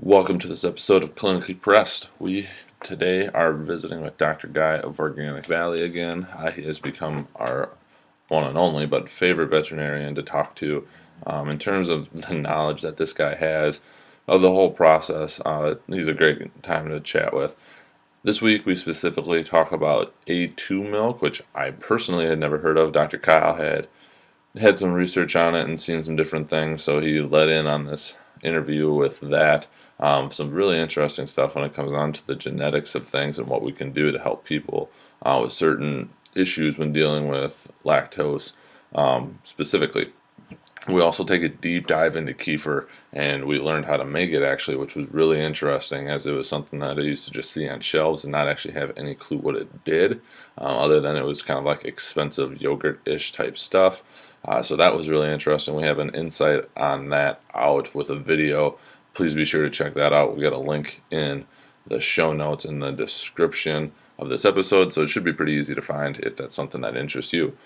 Welcome to this episode of Clinically Pressed. We today are visiting with Dr. Guy of Organic Valley again. He has become our one and only, but favorite veterinarian to talk to in terms of the knowledge that this guy has of the whole process. He's a great time to chat with. This week we specifically talk about A2 milk, which I personally had never heard of. Dr. Kyle had some research on it and seen some different things, so he led in on this interview with that. Some really interesting stuff when it comes down to the genetics of things and what we can do to help people with certain issues when dealing with lactose specifically. We also take a deep dive into kefir, and we learned how to make it actually, which was really interesting, as it was something that I used to just see on shelves and not actually have any clue what it did, other than it was kind of like expensive yogurt-ish type stuff. So that was really interesting. We have an insight on that out with a video. Please be sure to check that out. We got a link in the show notes in the description of this episode, so it should be pretty easy to find if that's something that interests you.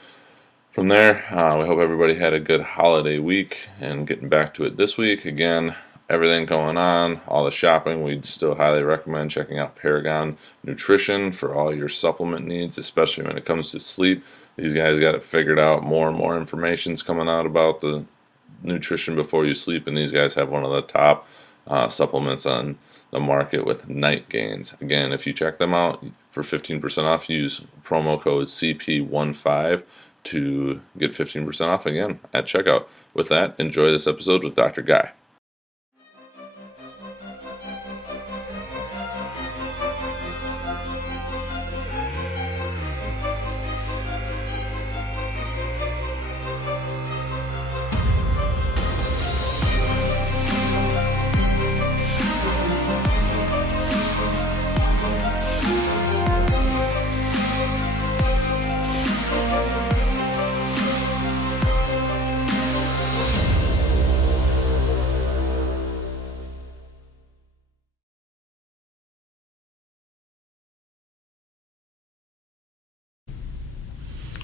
From there, we hope everybody had a good holiday week, and getting back to it this week, again, everything going on, all the shopping, we'd still highly recommend checking out Paragon Nutrition for all your supplement needs, especially when it comes to sleep. These guys got it figured out. More and more information's coming out about the nutrition before you sleep, and these guys have one of the top supplements on the market with night gains. Again, if you check them out for 15% off, use promo code CP15 to get 15% off again at checkout. With that, enjoy this episode with Dr. Guy.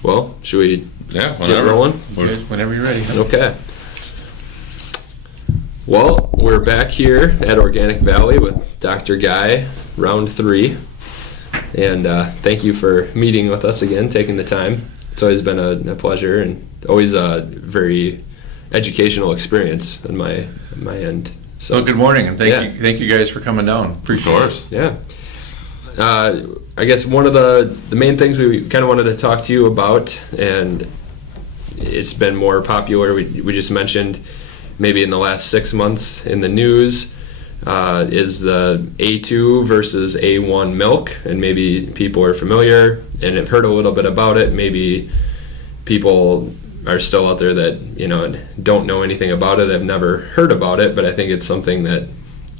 Well, should we get rolling? Whenever you're ready. Okay. Well, we're back here at Organic Valley with Dr. Guy, round 3. And thank you for meeting with us again, taking the time. It's always been a pleasure and always a very educational experience on my end. So good morning, and thank you guys for coming down. Appreciate it. Yeah. I guess one of the main things we kind of wanted to talk to you about, and it's been more popular, we just mentioned maybe in the last 6 months in the news, is the A2 versus A1 milk, and maybe people are familiar and have heard a little bit about it. Maybe people are still out there that don't know anything about it, have never heard about it, but I think it's something that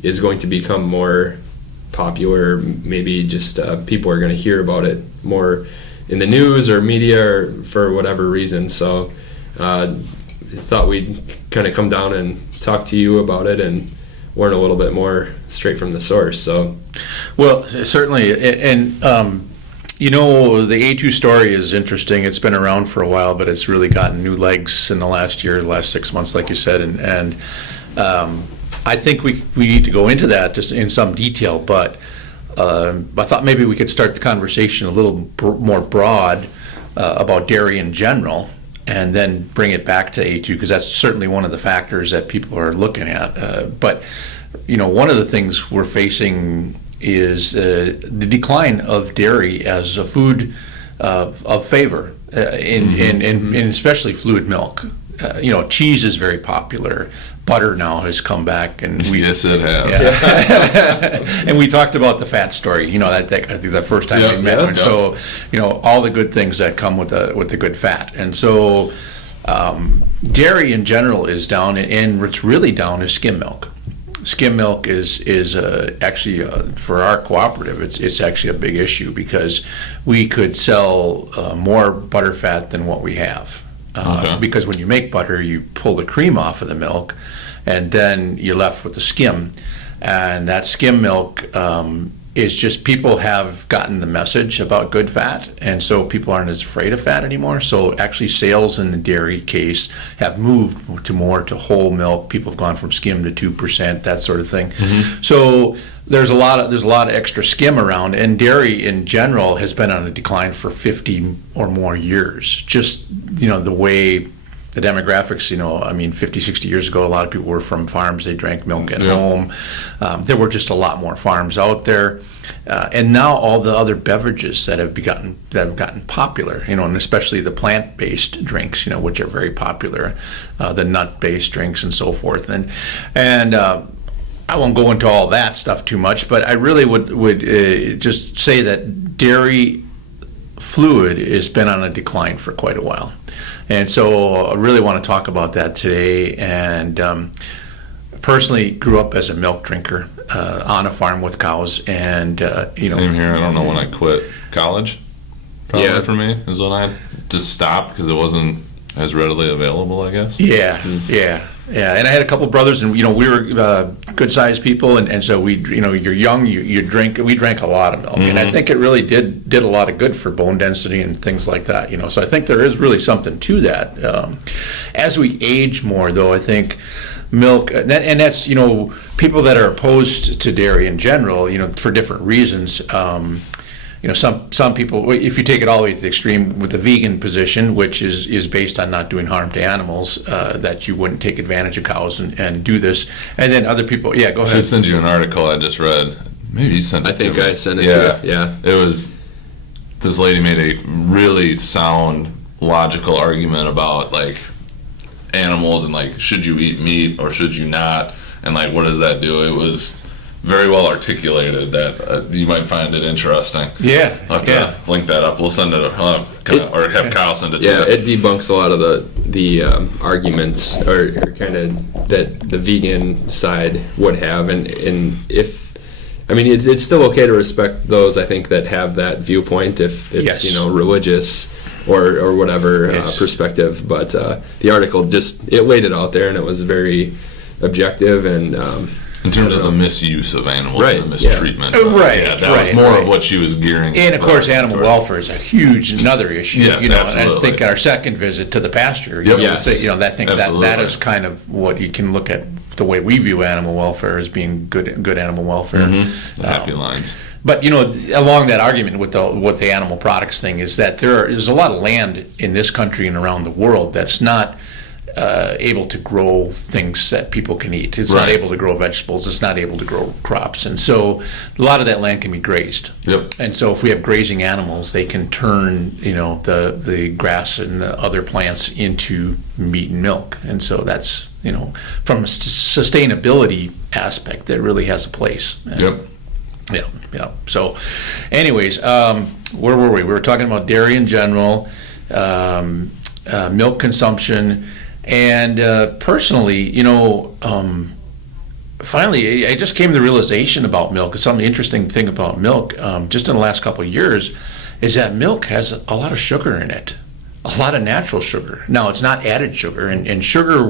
is going to become more popular. Maybe just people are going to hear about it more in the news or media or for whatever reason. So thought we'd kind of come down and talk to you about it and learn a little bit more straight from the source. So, well, certainly, and the A2 story is interesting. It's been around for a while, but it's really gotten new legs in the last 6 months, like you said, and I think we need to go into that just in some detail, but I thought maybe we could start the conversation a little more broad about dairy in general, and then bring it back to A2, because that's certainly one of the factors that people are looking at. But one of the things we're facing is the decline of dairy as a food of favor, in especially fluid milk. Cheese is very popular. Butter now has come back, and yes, it has. Yeah. And we talked about the fat story. That I think the first time we met. Yep. So all the good things that come with the good fat, and so dairy in general is down, and what's really down is skim milk. Skim milk is actually for our cooperative, it's actually a big issue, because we could sell more butter fat than what we have. Because when you make butter, you pull the cream off of the milk, and then you're left with the skim. And that skim milk is just people have gotten the message about good fat, and so people aren't as afraid of fat anymore. So actually sales in the dairy case have moved to more to whole milk. People have gone from skim to 2%, that sort of thing. So there's a lot of extra skim around, and dairy in general has been on a decline for 50 or more years. Just, the way the demographics, 50, 60 years ago, a lot of people were from farms. They drank milk at home. There were just a lot more farms out there. And now all the other beverages that have gotten popular, and especially the plant-based drinks, which are very popular, the nut-based drinks and so forth. And I won't go into all that stuff too much, but I really would just say that dairy fluid has been on a decline for quite a while. And so I really want to talk about that today. And personally grew up as a milk drinker on a farm with cows. And, Same here. I don't know when I quit college. Probably for me is when I just stopped because it wasn't as readily available, I guess. Yeah. And I had a couple brothers, and we were good-sized people, and so you're young, you drink. We drank a lot of milk, and I think it really did a lot of good for bone density and things like that. So I think there is really something to that. As we age more, though, I think milk, and that's people that are opposed to dairy in general, for different reasons. Some people, if you take it all the way to the extreme with the vegan position, which is based on not doing harm to animals, that you wouldn't take advantage of cows and do this. And then other people, go ahead. I should send you an article I just read. Maybe you sent it to me. I think I sent it to you. Yeah. It was, this lady made a really sound, logical argument about, like, animals and, like, should you eat meat or should you not? And, like, what does that do? It was very well articulated that you might find it interesting. Yeah. I'll have to link that up. We'll send it, or have Kyle send it to you. Yeah, it debunks a lot of the arguments or kind of that the vegan side would have. And if, it's still okay to respect those, I think, that have that viewpoint if it's, religious or whatever perspective. But the article it laid it out there, and it was very objective and in terms of the misuse of animals and the mistreatment. That was more of what she was gearing. And of course, animal welfare is a huge another issue. Yes, and I think our second visit to the pasture, that is kind of what you can look at the way we view animal welfare as being good animal welfare. The happy lines. But along that argument with the animal products thing is that there's a lot of land in this country and around the world that's not able to grow things that people can eat. It's not able to grow vegetables. It's not able to grow crops. And so a lot of that land can be grazed. Yep. And so if we have grazing animals, they can turn, the grass and the other plants into meat and milk. And so that's, from a sustainability aspect, that really has a place. And, Yeah. So anyways, where were we? We were talking about dairy in general, milk consumption. And personally, finally, I just came to the realization about milk. Some interesting thing about milk, just in the last couple of years, is that milk has a lot of sugar in it, a lot of natural sugar. Now, it's not added sugar, and sugar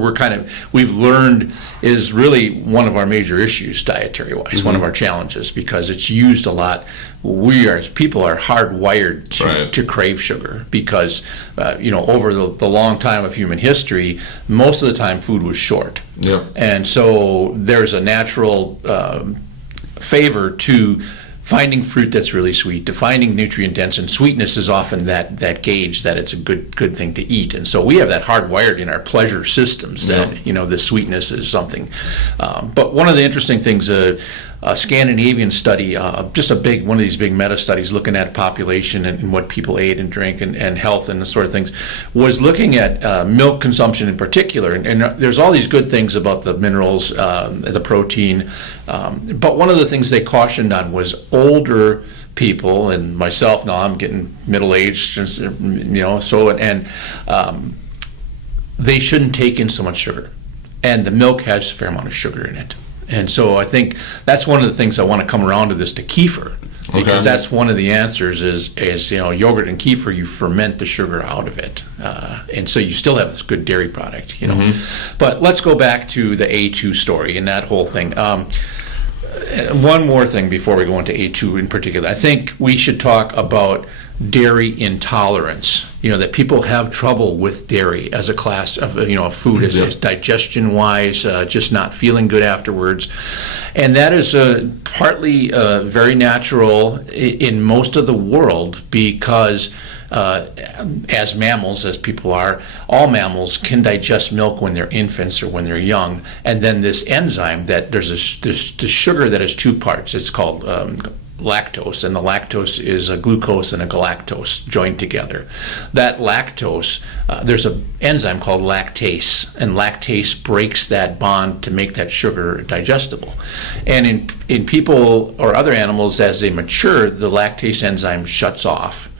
we've learned is really one of our major issues dietary-wise, one of our challenges, because it's used a lot. People are hardwired to crave sugar because, over the long time of human history, most of the time food was short. Yep. And so there's a natural favor to finding fruit that's really sweet, to finding nutrient dense, and sweetness is often that gauge that it's a good thing to eat. And so we have that hardwired in our pleasure systems that the sweetness is something. But one of the interesting things, a Scandinavian study, just one of these big meta studies looking at population and what people ate and drank and health and the sort of things, was looking at milk consumption in particular. And there's all these good things about the minerals, the protein, but one of the things they cautioned on was older people, and myself now, I'm getting middle-aged, they shouldn't take in so much sugar. And the milk has a fair amount of sugar in it. And so I think that's one of the things I want to come around to this, to kefir, because that's one of the answers is yogurt and kefir, you ferment the sugar out of it, and so you still have this good dairy product. But let's go back to the A2 story and that whole thing. One more thing before we go into A2 in particular. I think we should talk about dairy intolerance. That people have trouble with dairy as a class of food, as digestion-wise, just not feeling good afterwards. And that is partly very natural in most of the world because as mammals, as people are, all mammals can digest milk when they're infants or when they're young. And then this enzyme, that there's this sugar that has two parts. It's called lactose, and the lactose is a glucose and a galactose joined together. That lactose, there's an enzyme called lactase, and lactase breaks that bond to make that sugar digestible. And in people or other animals, as they mature, the lactase enzyme shuts off.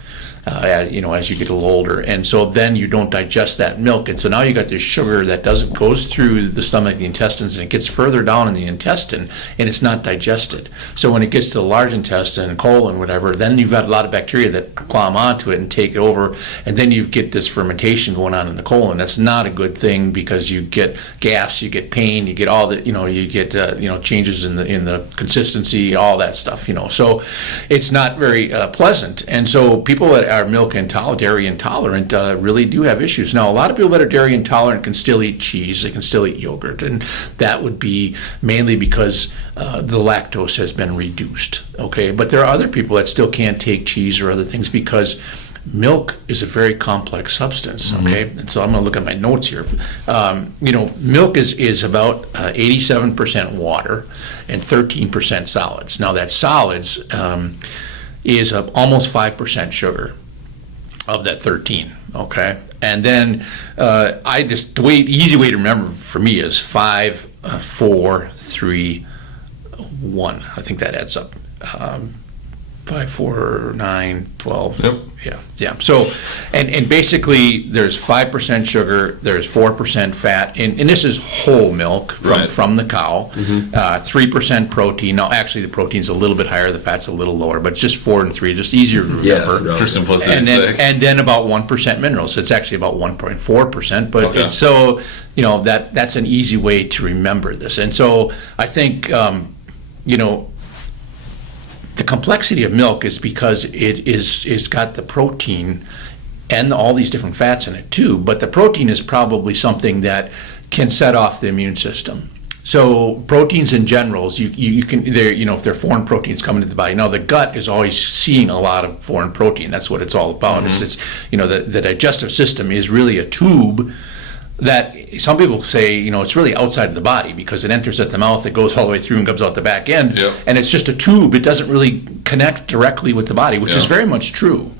As you get a little older, and so then you don't digest that milk, and so now you got this sugar that goes through the stomach, the intestines, and it gets further down in the intestine, and it's not digested. So when it gets to the large intestine, colon, whatever, then you've got a lot of bacteria that climb onto it and take it over, and then you get this fermentation going on in the colon. That's not a good thing because you get gas, you get pain, you get all the, you get changes in the consistency, all that stuff. So it's not very pleasant, and so people that are dairy intolerant really do have issues. Now, a lot of people that are dairy intolerant can still eat cheese, they can still eat yogurt, and that would be mainly because the lactose has been reduced, okay? But there are other people that still can't take cheese or other things because milk is a very complex substance, okay? And so I'm going to look at my notes here. Milk is about 87% water and 13% solids. Now, that solids is almost 5% sugar of that 13, okay? And then easy way to remember for me is 5, 4, 3, 1. I think that adds up. 5, 4, 9, 12. Yep. Yeah. So, and basically there's 5% sugar, there's 4% fat, and this is whole milk from the cow. 3% protein. Now, actually, the protein's a little bit higher, the fat's a little lower, but it's just 4 and 3, just easier to remember. For simplicity's sake. And then about 1% minerals. So it's actually about 1.4%, but Okay. it's so that's an easy way to remember this. And so I think the complexity of milk is because it's got the protein and all these different fats in it too, but the protein is probably something that can set off the immune system. So proteins in general, you can if they're foreign proteins coming into the body. Now the gut is always seeing a lot of foreign protein. That's what it's all about. It's the digestive system is really a tube that some people say, it's really outside of the body because it enters at the mouth, it goes all the way through and comes out the back end, and it's just a tube. It doesn't really connect directly with the body, which is very much true.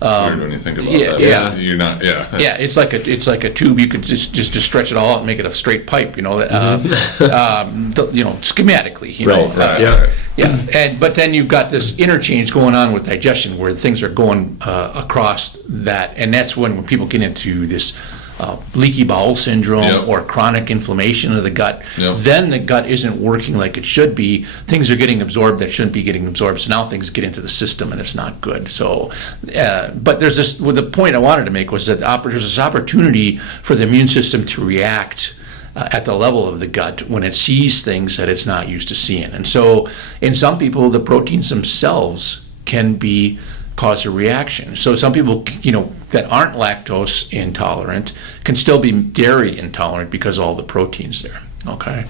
Weird when you think about that. Yeah. You're not. Yeah. Yeah, it's like a tube. You could just stretch it all out and make it a straight pipe. Schematically. Right. Yeah. But then you've got this interchange going on with digestion where things are going across that, and that's when people get into this leaky bowel syndrome or chronic inflammation of the gut. Then the gut isn't working like it should be. Things are getting absorbed that shouldn't be getting absorbed. So now things get into the system and it's not good. So, but there's this. Well, the point I wanted to make was that there's this opportunity for the immune system to react at the level of the gut when it sees things that it's not used to seeing. And so, in some people, the proteins themselves can cause a reaction. So some people, that aren't lactose intolerant can still be dairy intolerant because of all the proteins there, okay?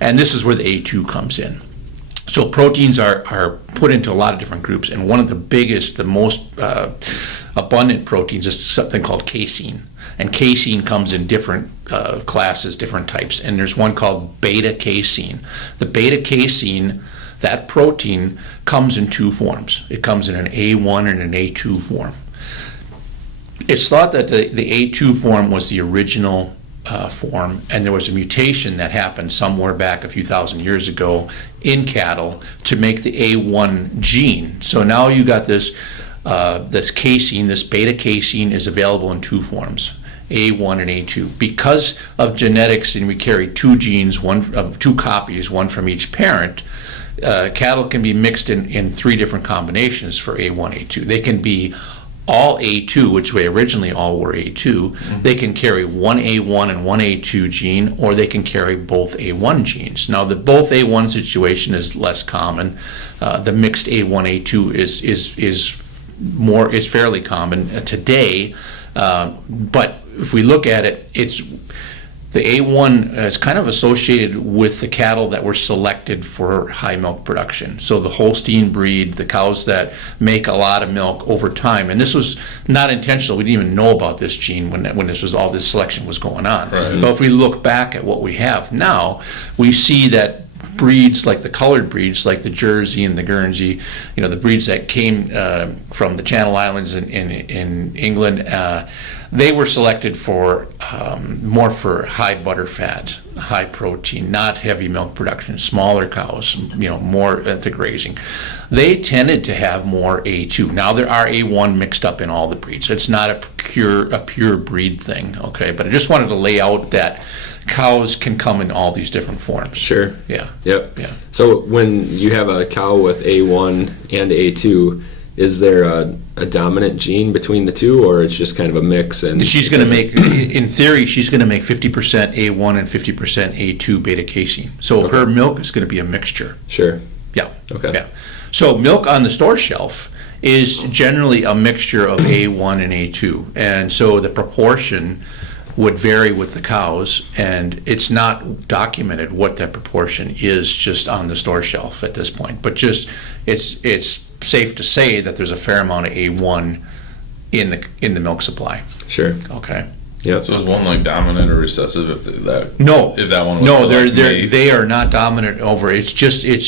And this is where the A2 comes in. So proteins are put into a lot of different groups, and one of the biggest, the most abundant proteins is something called casein. And casein comes in different classes, different types, and there's one called beta casein. The beta casein, that protein comes in two forms. It comes in an A1 and an A2 form. It's thought that the A2 form was the original form, and there was a mutation that happened somewhere back a few thousand years ago in cattle to make the A1 gene. So now you got this casein, this beta casein is available in two forms, A1 and A2. Because of genetics, and we carry two genes, two copies, one from each parent, cattle can be mixed in three different combinations for A1, A2. They can be all A2, which they originally all were A2, they can carry one A1 and one A2 gene, or they can carry both A1 genes. Now, the both A1 situation is less common. The mixed A1 A2 is fairly common today. But if we look at it, the A1 is kind of associated with the cattle that were selected for high milk production. So the Holstein breed, the cows that make a lot of milk over time. And this was not intentional. We didn't even know about this gene when all this selection was going on. Right. But if we look back at what we have now, we see that breeds like the colored breeds, like the Jersey and the Guernsey, the breeds that came from the Channel Islands in England, they were selected for more for high butter fat, high protein, not heavy milk production, smaller cows, more to grazing. They tended to have more A2. Now there are A1 mixed up in all the breeds. It's not a pure breed thing, okay? But I just wanted to lay out that cows can come in all these different forms. Sure. Yeah. Yep. Yeah. So when you have a cow with A1 and A2, is there a dominant gene between the two, or it's just kind of a mix? And She's going to make, in theory, she's going to make 50% A1 and 50% A2 beta casein. So her milk is going to be a mixture. Sure. Yeah. Okay. Yeah. So milk on the store shelf is generally a mixture of A1 and A2, and so the proportion would vary with the cows, and it's not documented what that proportion is just on the store shelf at this point. But just it's safe to say that there's a fair amount of A1 in the milk supply. Sure. Okay. Yep. So is one like dominant or recessive if that No. if that one was no, to, they are not dominant over. It's just if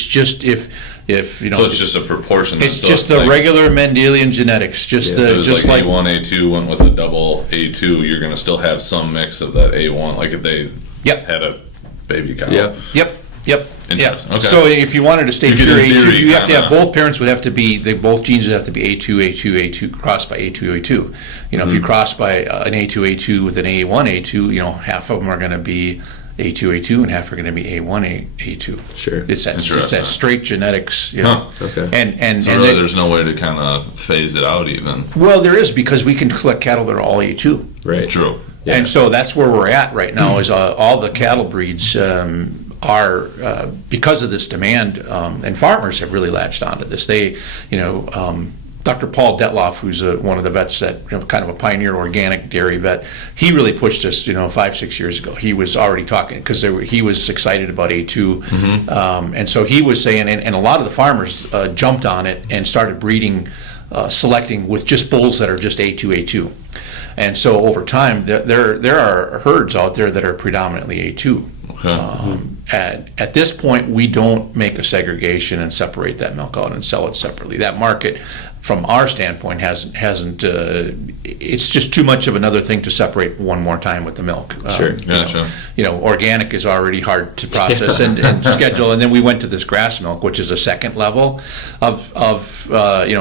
so it's just a proportion. It's so just the regular Mendelian genetics. Just So it's just like A1, A2 went with a double A2. You're going to still have some mix of that A1, like if they had a baby cow. Yeah. Yep. Interesting. Yeah. Okay. So if you wanted to stay You could, pure in A2, theory, you have to have kinda- both parents would have to be both genes would have to be A2 crossed by A2. If you cross by an A2 with an A1 half of them are going to be A2 and half are going to be A1 A2. Sure. It's that Interesting. straight genetics. Huh. Okay. And So really, there's no way to kind of phase it out even. well, there is, because we can collect cattle that are all A2. Right. True. Yeah. And so that's where we're at right now. Is all the cattle breeds are because of this demand, and farmers have really latched onto this. They, Dr. Paul Detloff, who's one of the vets that kind of a pioneer organic dairy vet, he really pushed us. 5-6 years ago, he was already talking because he was excited about A2, and so he was saying, and a lot of the farmers jumped on it and started breeding, selecting with just bulls that are just A2. And so over time, there are herds out there that are predominantly A2. Okay. At this point, we don't make a segregation and separate that milk out and sell it separately. That market, from our standpoint, hasn't. It's just too much of another thing to separate one more time with the milk. Sure. Gotcha. Organic is already hard to process and schedule, and then we went to this grass milk, which is a second level of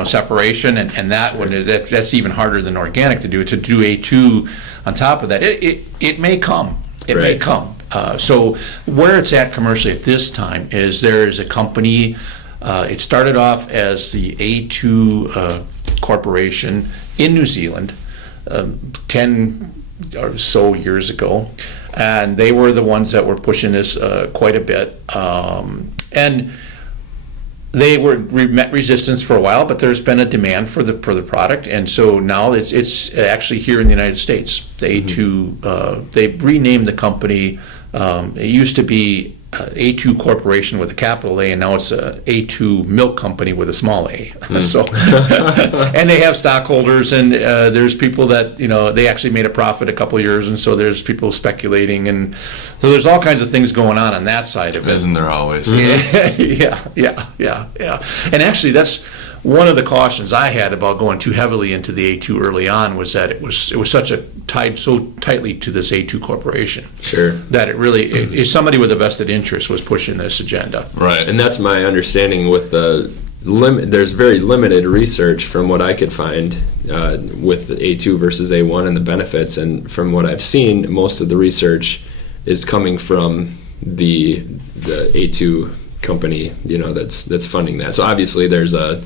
separation, and that one that's even harder than organic to do. To do A2 on top of that, it may come. It may Right. come. So where it's at commercially at this time is there is a company. It started off as the A2 Corporation in New Zealand 10 or so years ago, and they were the ones that were pushing this quite a bit. And they met resistance for a while, but there's been a demand for the product, and so now it's actually here in the United States. The A2 they renamed the company. It used to be A2 Corporation with a capital A, and now it's a A2 Milk Company with a small a. So, and they have stockholders, and there's people that they actually made a profit a couple of years, and so there's people speculating, and so there's all kinds of things going on that side of it. Isn't there always? Yeah. And actually, that's one of the cautions I had about going too heavily into the A2 early on, was that it was tied so tightly to this A2 Corporation. Sure. That it really, somebody with a vested interest was pushing this agenda. Right. And that's my understanding with the there's very limited research from what I could find with the A2 versus A1 and the benefits. And from what I've seen, most of the research is coming from the A2 company, that's funding that. So obviously there's a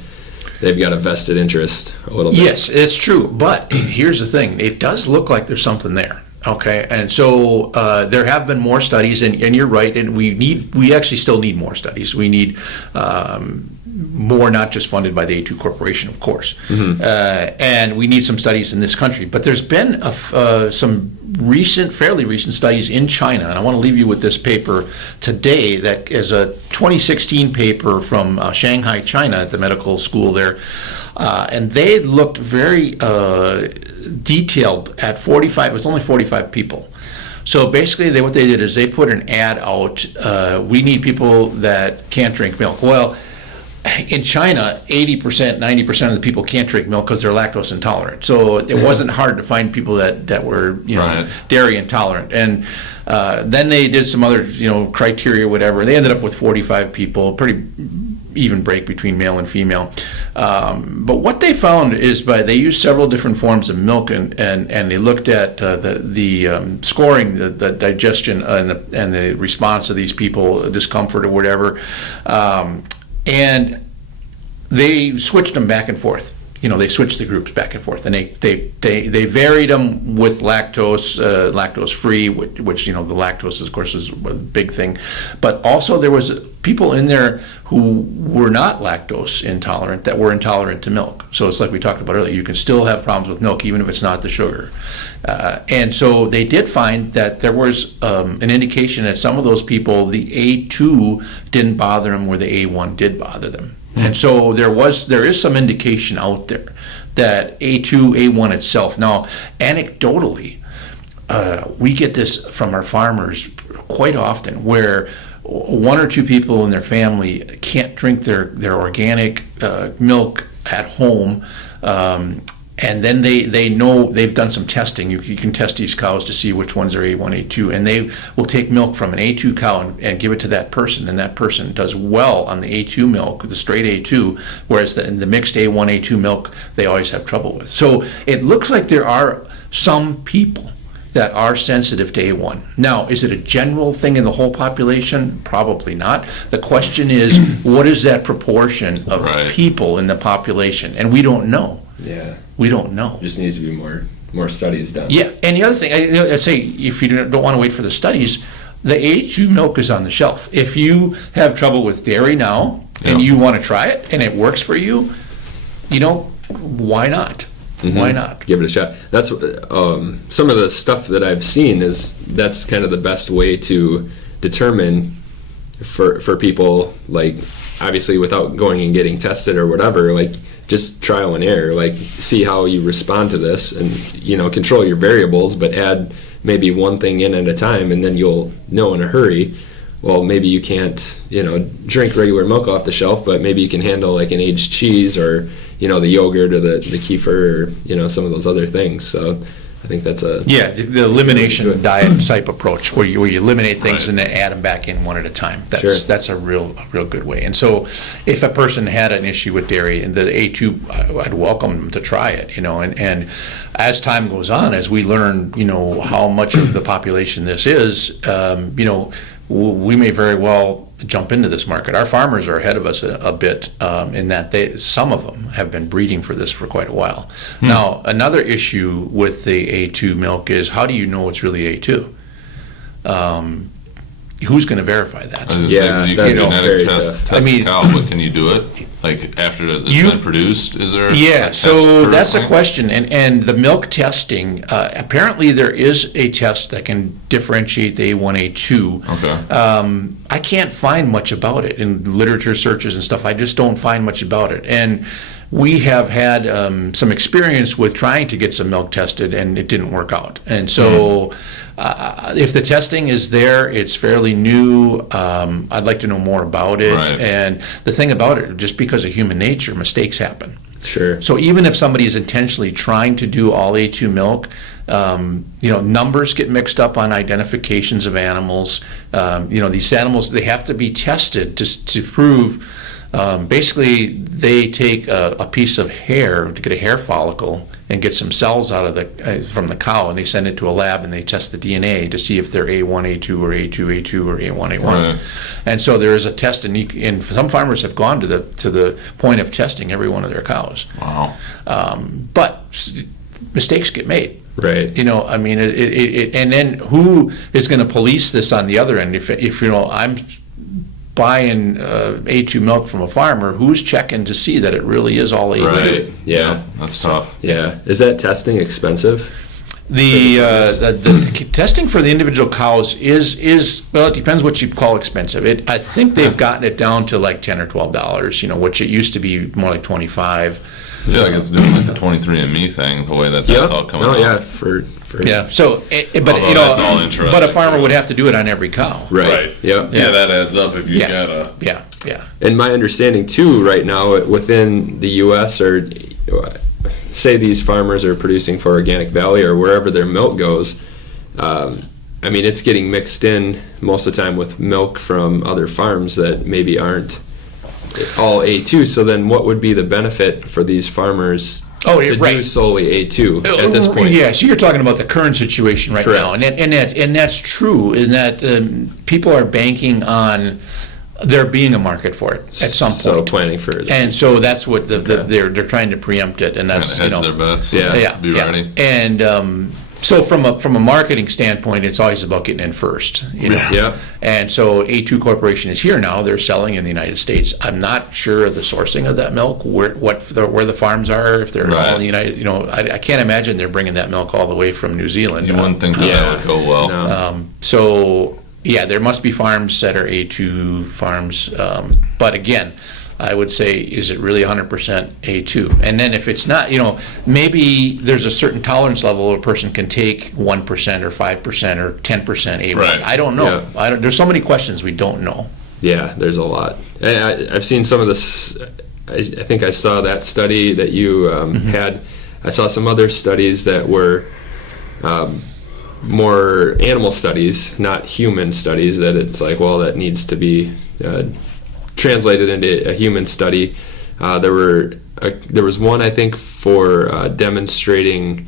they've got a vested interest a little bit. Yes, it's true. But here's the thing. It does look like there's something there. Okay, and so there have been more studies, and you're right, and we actually still need more studies. We need more, not just funded by the A2 Corporation, of course, and we need some studies in this country. But there's been some fairly recent studies in China, and I want to leave you with this paper today that is a 2016 paper from Shanghai, China, at the medical school there. And they looked very detailed at 45, it was only 45 people. So basically what they did is they put an ad out, we need people that can't drink milk. Well, in China, 80%, 90% of the people can't drink milk because they're lactose intolerant. So it wasn't hard to find people that were, Right. dairy intolerant. And then they did some other, criteria, whatever. They ended up with 45 people, pretty even break between male and female. But what they found is they used several different forms of milk, and they looked at the scoring, the digestion, and the response of these people, discomfort or whatever. And they switched them back and forth. They switched the groups back and forth, and they varied them with lactose free, which the lactose, of course, is a big thing. But also there was people in there who were not lactose intolerant that were intolerant to milk. So it's like we talked about earlier. You can still have problems with milk even if it's not the sugar. And so they did find that there was an indication that some of those people, the A2 didn't bother them where the A1 did bother them. And so there is some indication out there that A2, A1 itself. Now, anecdotally, we get this from our farmers quite often, where one or two people in their family can't drink their organic milk at home, and then they know they've done some testing. You can test these cows to see which ones are A1, A2, and they will take milk from an A2 cow and give it to that person, and that person does well on the A2 milk, the straight A2, whereas the mixed A1, A2 milk they always have trouble with. So it looks like there are some people that are sensitive to A1. Now, is it a general thing in the whole population? Probably not. The question is, what is that proportion of Right. people in the population? And we don't know. Yeah. We don't know. Just needs to be more studies done. Yeah, and the other thing, I say, if you don't want to wait for the studies, the A2 milk is on the shelf. If you have trouble with dairy now, and you want to try it, and it works for you, why not? Why not? Give it a shot. That's some of the stuff that I've seen that's kind of the best way to determine for people, like, obviously without going and getting tested or whatever, like, just trial and error, like, see how you respond to this, and control your variables, but add maybe one thing in at a time, and then you'll know in a hurry. Well, maybe you can't drink regular milk off the shelf, but maybe you can handle like an aged cheese, or the yogurt, or the kefir, or some of those other things. So I think that's the elimination diet type approach, where you eliminate things Right. and then add them back in one at a time. Sure. That's a real good way. And so, if a person had an issue with dairy and the A2, I'd welcome them to try it. And as time goes on, as we learn, how much of the population this is, we may very well jump into this market. Our farmers are ahead of us a bit in that some of them have been breeding for this for quite a while. Now, another issue with the A2 milk is, how do you know it's really A2? Who's going to verify that? I was gonna Yeah, say, you that can is very genetic tough. test the cow, but can you do it? Like, after it's been produced, is there a test so for that's a milk? question. And the milk testing, apparently there is a test that can differentiate the A1, A2. Okay. I can't find much about it in literature searches and stuff. I just don't find much about it. And we have had some experience with trying to get some milk tested, and it didn't work out. And so if the testing is there, it's fairly new. I'd like to know more about it. Right. And the thing about it, just because of human nature, mistakes happen. Sure. So even if somebody is intentionally trying to do all A2 milk, numbers get mixed up on identifications of animals. These animals, they have to be tested to prove. Basically, they take a piece of hair to get a hair follicle and get some cells out of from the cow, and they send it to a lab and they test the DNA to see if they're A1, A2, or A2, A2, or A1, A1. Right. And so there is a test, and some farmers have gone to the point of testing every one of their cows. Wow. But mistakes get made. Right. You know, I mean, and then who is going to police this on the other end? If you know, I'm buying A2 milk from a farmer, who's checking to see that it really is all A2? Right. Yeah. That's tough. Yeah. Is that testing expensive? The testing for the individual cows is well, it depends what you call expensive. I think they've gotten it down to like $10 or $12, you know, which it used to be more like 25. I feel like it's doing like the 23andMe thing, the way that's all coming out. Yeah, for Yeah. So, but Although you know, that's all interesting. but a farmer would have to do it on every cow. right. Yeah. Yeah, that adds up if you Yeah. got a. Yeah. And my understanding too, right now within the U.S. or say these farmers are producing for Organic Valley or wherever their milk goes. I mean, it's getting mixed in most of the time with milk from other farms that maybe aren't all A2. So then, what would be the benefit for these farmers to do solely A2 at this point? Yeah, so you're talking about the current situation right Correct. now, and that's true. In that people are banking on there being a market for it at some point. So planning for it. And so that's what they're trying to preempt it, and that's Kind of hedge their bets. Yeah. Be ready. And so from a marketing standpoint, it's always about getting in first. You know? Yeah. And so A2 Corporation is here now. They're selling in the United States. I'm not sure of the sourcing of that milk, where the farms are, if they're all in the United. You know, I can't imagine they're bringing that milk all the way from New Zealand. You wouldn't think that would go well. No. So yeah, there must be farms that are A2 farms. But again, I would say, is it really 100% A2? And then if it's not, you know, maybe there's a certain tolerance level a person can take 1% or 5% or 10% A1. Right. I don't know. There's so many questions we don't know. Yeah, there's a lot. And I've seen some of this. I think I saw that study that you had. I saw some other studies that were more animal studies, not human studies, that it's like, well, that needs to be translated into a human study. There was one, I think, for demonstrating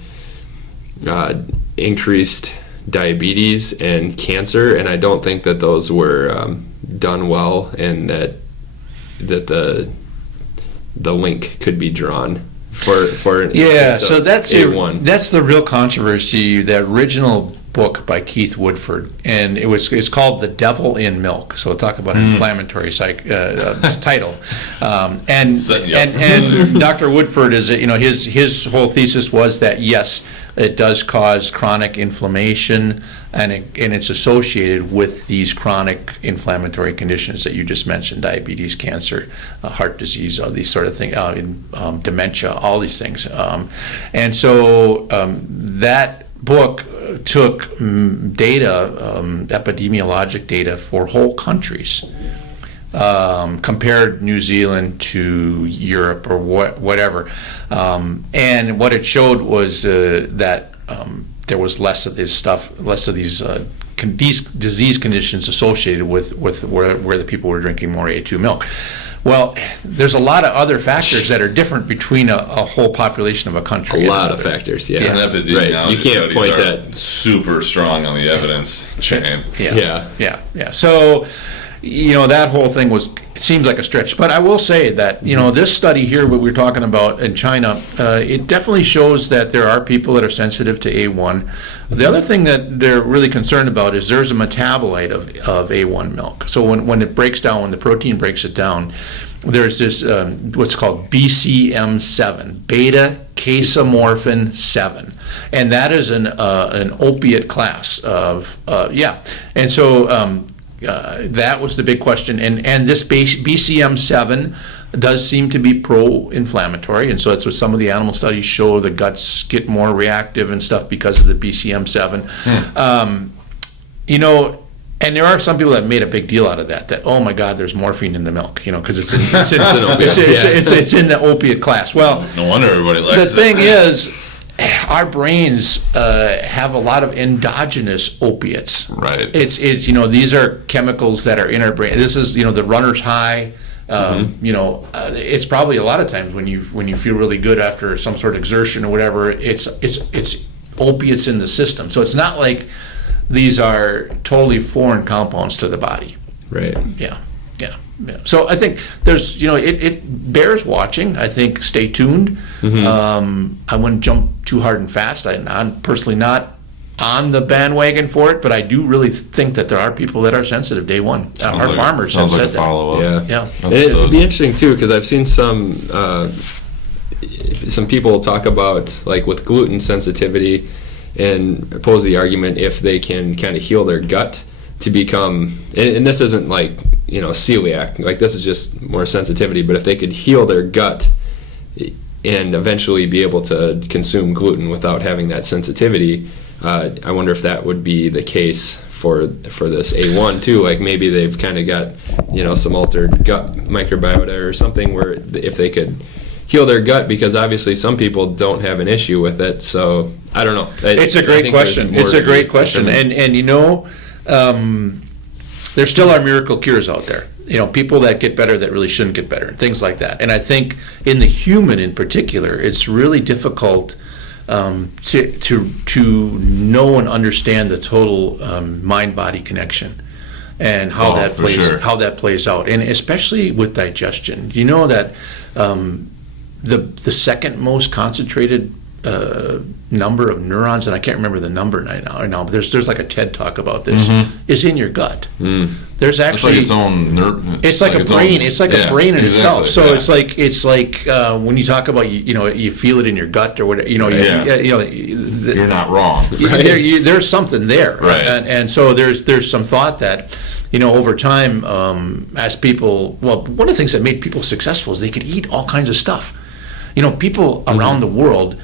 increased diabetes and cancer, and I don't think that those were done well, and that the link could be drawn for so that's A1. that's the real controversy. The original book by Keith Woodford, and it's called The Devil in Milk. So we'll talk about an inflammatory title. And Dr. Woodford is, you know, his whole thesis was that yes, it does cause chronic inflammation, and it's associated with these chronic inflammatory conditions that you just mentioned: diabetes, cancer, heart disease, all these sort of things, dementia, all these things. And so that book took data, epidemiologic data for whole countries, compared New Zealand to Europe or whatever, and what it showed was that there was less of this stuff, less of these disease conditions associated with where the people were drinking more A2 milk. Well, there's a lot of other factors that are different between a whole population of a country. A lot of factors, yeah. And epidemiology Right. You can't point studies are that super strong on the evidence chain. Yeah. So, you know, that whole thing seems like a stretch. But I will say that, you know, this study here, what we're talking about in China, it definitely shows that there are people that are sensitive to A1. The other thing that they're really concerned about is there's a metabolite of A1 milk. So when it breaks down, when the protein breaks it down, there's this what's called BCM7, beta casomorphin 7, and that is an opiate class of and so that was the big question, and this BCM7 does seem to be pro-inflammatory, and so that's what some of the animal studies show. The guts get more reactive and stuff because of the BCM7. You know, and there are some people that made a big deal out of that oh my God, there's morphine in the milk, you know, because it's in the opiate class. Well, No wonder everybody likes the it. thing is, our brains have a lot of endogenous opiates. Right. It's these are chemicals that are in our brain. This is the runner's high. It's probably a lot of times when you feel really good after some sort of exertion or whatever. It's opiates in the system. So it's not like these are totally foreign compounds to the body. Right. Yeah. So I think there's, it bears watching. I think stay tuned. I wouldn't jump too hard and fast. I'm personally not on the bandwagon for it, but I do really think that there are people that are sensitive day one. Our farmers have said that. Follow-up. Yeah. It'd be interesting too, because I've seen some people talk about, like, with gluten sensitivity, and pose the argument if they can kind of heal their gut to become, and this isn't like celiac, like this is just more sensitivity, but if they could heal their gut and eventually be able to consume gluten without having that sensitivity, I wonder if that would be the case for this A1 too. Like maybe they've kind of got some altered gut microbiota or something, where if they could heal their gut, because obviously some people don't have an issue with it. So I don't know. It's a great question. It's a great question, and there still are miracle cures out there. People that get better that really shouldn't get better, and things like that. And I think in the human in particular, it's really difficult to know and understand the total mind-body connection and how that plays out, and especially with digestion. You know that the second most concentrated number of neurons, and I can't remember the number right now, but there's like a TED talk about this, is in your gut. There's actually it's like its own nerve. It's like a brain. It's like a brain in itself. So yeah. it's like when you talk about you feel it in your gut or whatever. You're not wrong. There's something there, right? And so there's some thought that over time, as people, one of the things that made people successful is they could eat all kinds of stuff. People around the world,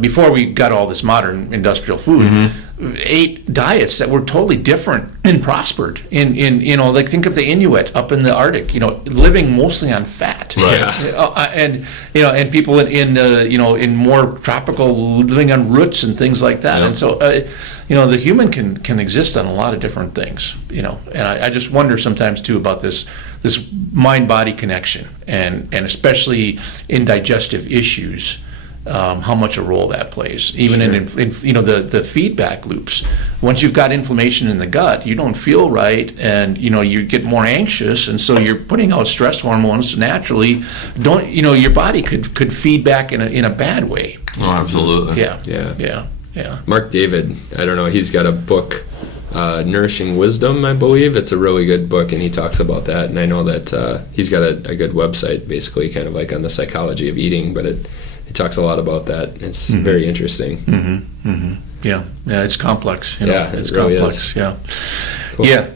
before we got all this modern industrial food, ate diets that were totally different and prospered. Like think of the Inuit up in the Arctic, living mostly on fat, right? And people in more tropical, living on roots and things like that. Yep. And so, the human can exist on a lot of different things. And I just wonder sometimes too about this mind-body connection, and especially in digestive issues, how much a role that plays. Even in the feedback loops. Once you've got inflammation in the gut, you don't feel right, and you get more anxious, and so you're putting out stress hormones naturally. Your body could feedback in a bad way. Oh, absolutely. Yeah. Mark David, I don't know, he's got a book, Nourishing Wisdom, I believe. It's a really good book, and he talks about that. And I know that he's got a good website, basically, kind of like on the psychology of eating, but it talks a lot about that. It's very interesting. Yeah, it's complex. It's really complex. Is. Yeah, cool. Yeah.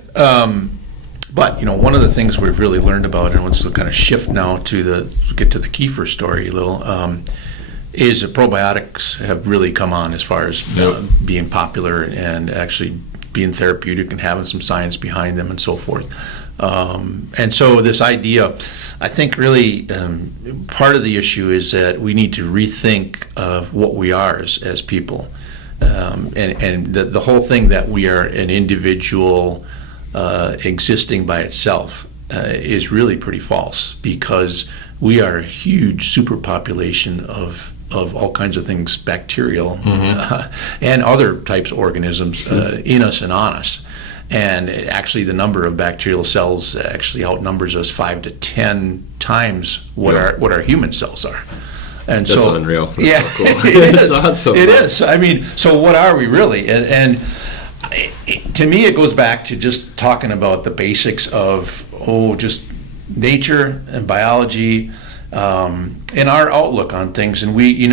But one of the things we've really learned about, and let's kind of shift now to get to the kefir story a little, is that probiotics have really come on as far as being popular and actually being therapeutic and having some science behind them and so forth. And so this idea, I think really part of the issue is that we need to rethink of what we are as people. And the whole thing that we are an individual existing by itself is really pretty false, because we are a huge superpopulation of all kinds of things, bacterial and other types of organisms in us and on us. And actually the number of bacterial cells actually outnumbers us 5 to 10 times what our human cells are. And that's so unreal. That's so cool. It is. Awesome. It is. I mean, so what are we really? And to me, it goes back to just talking about the basics of just nature and biology, and our outlook on things. And we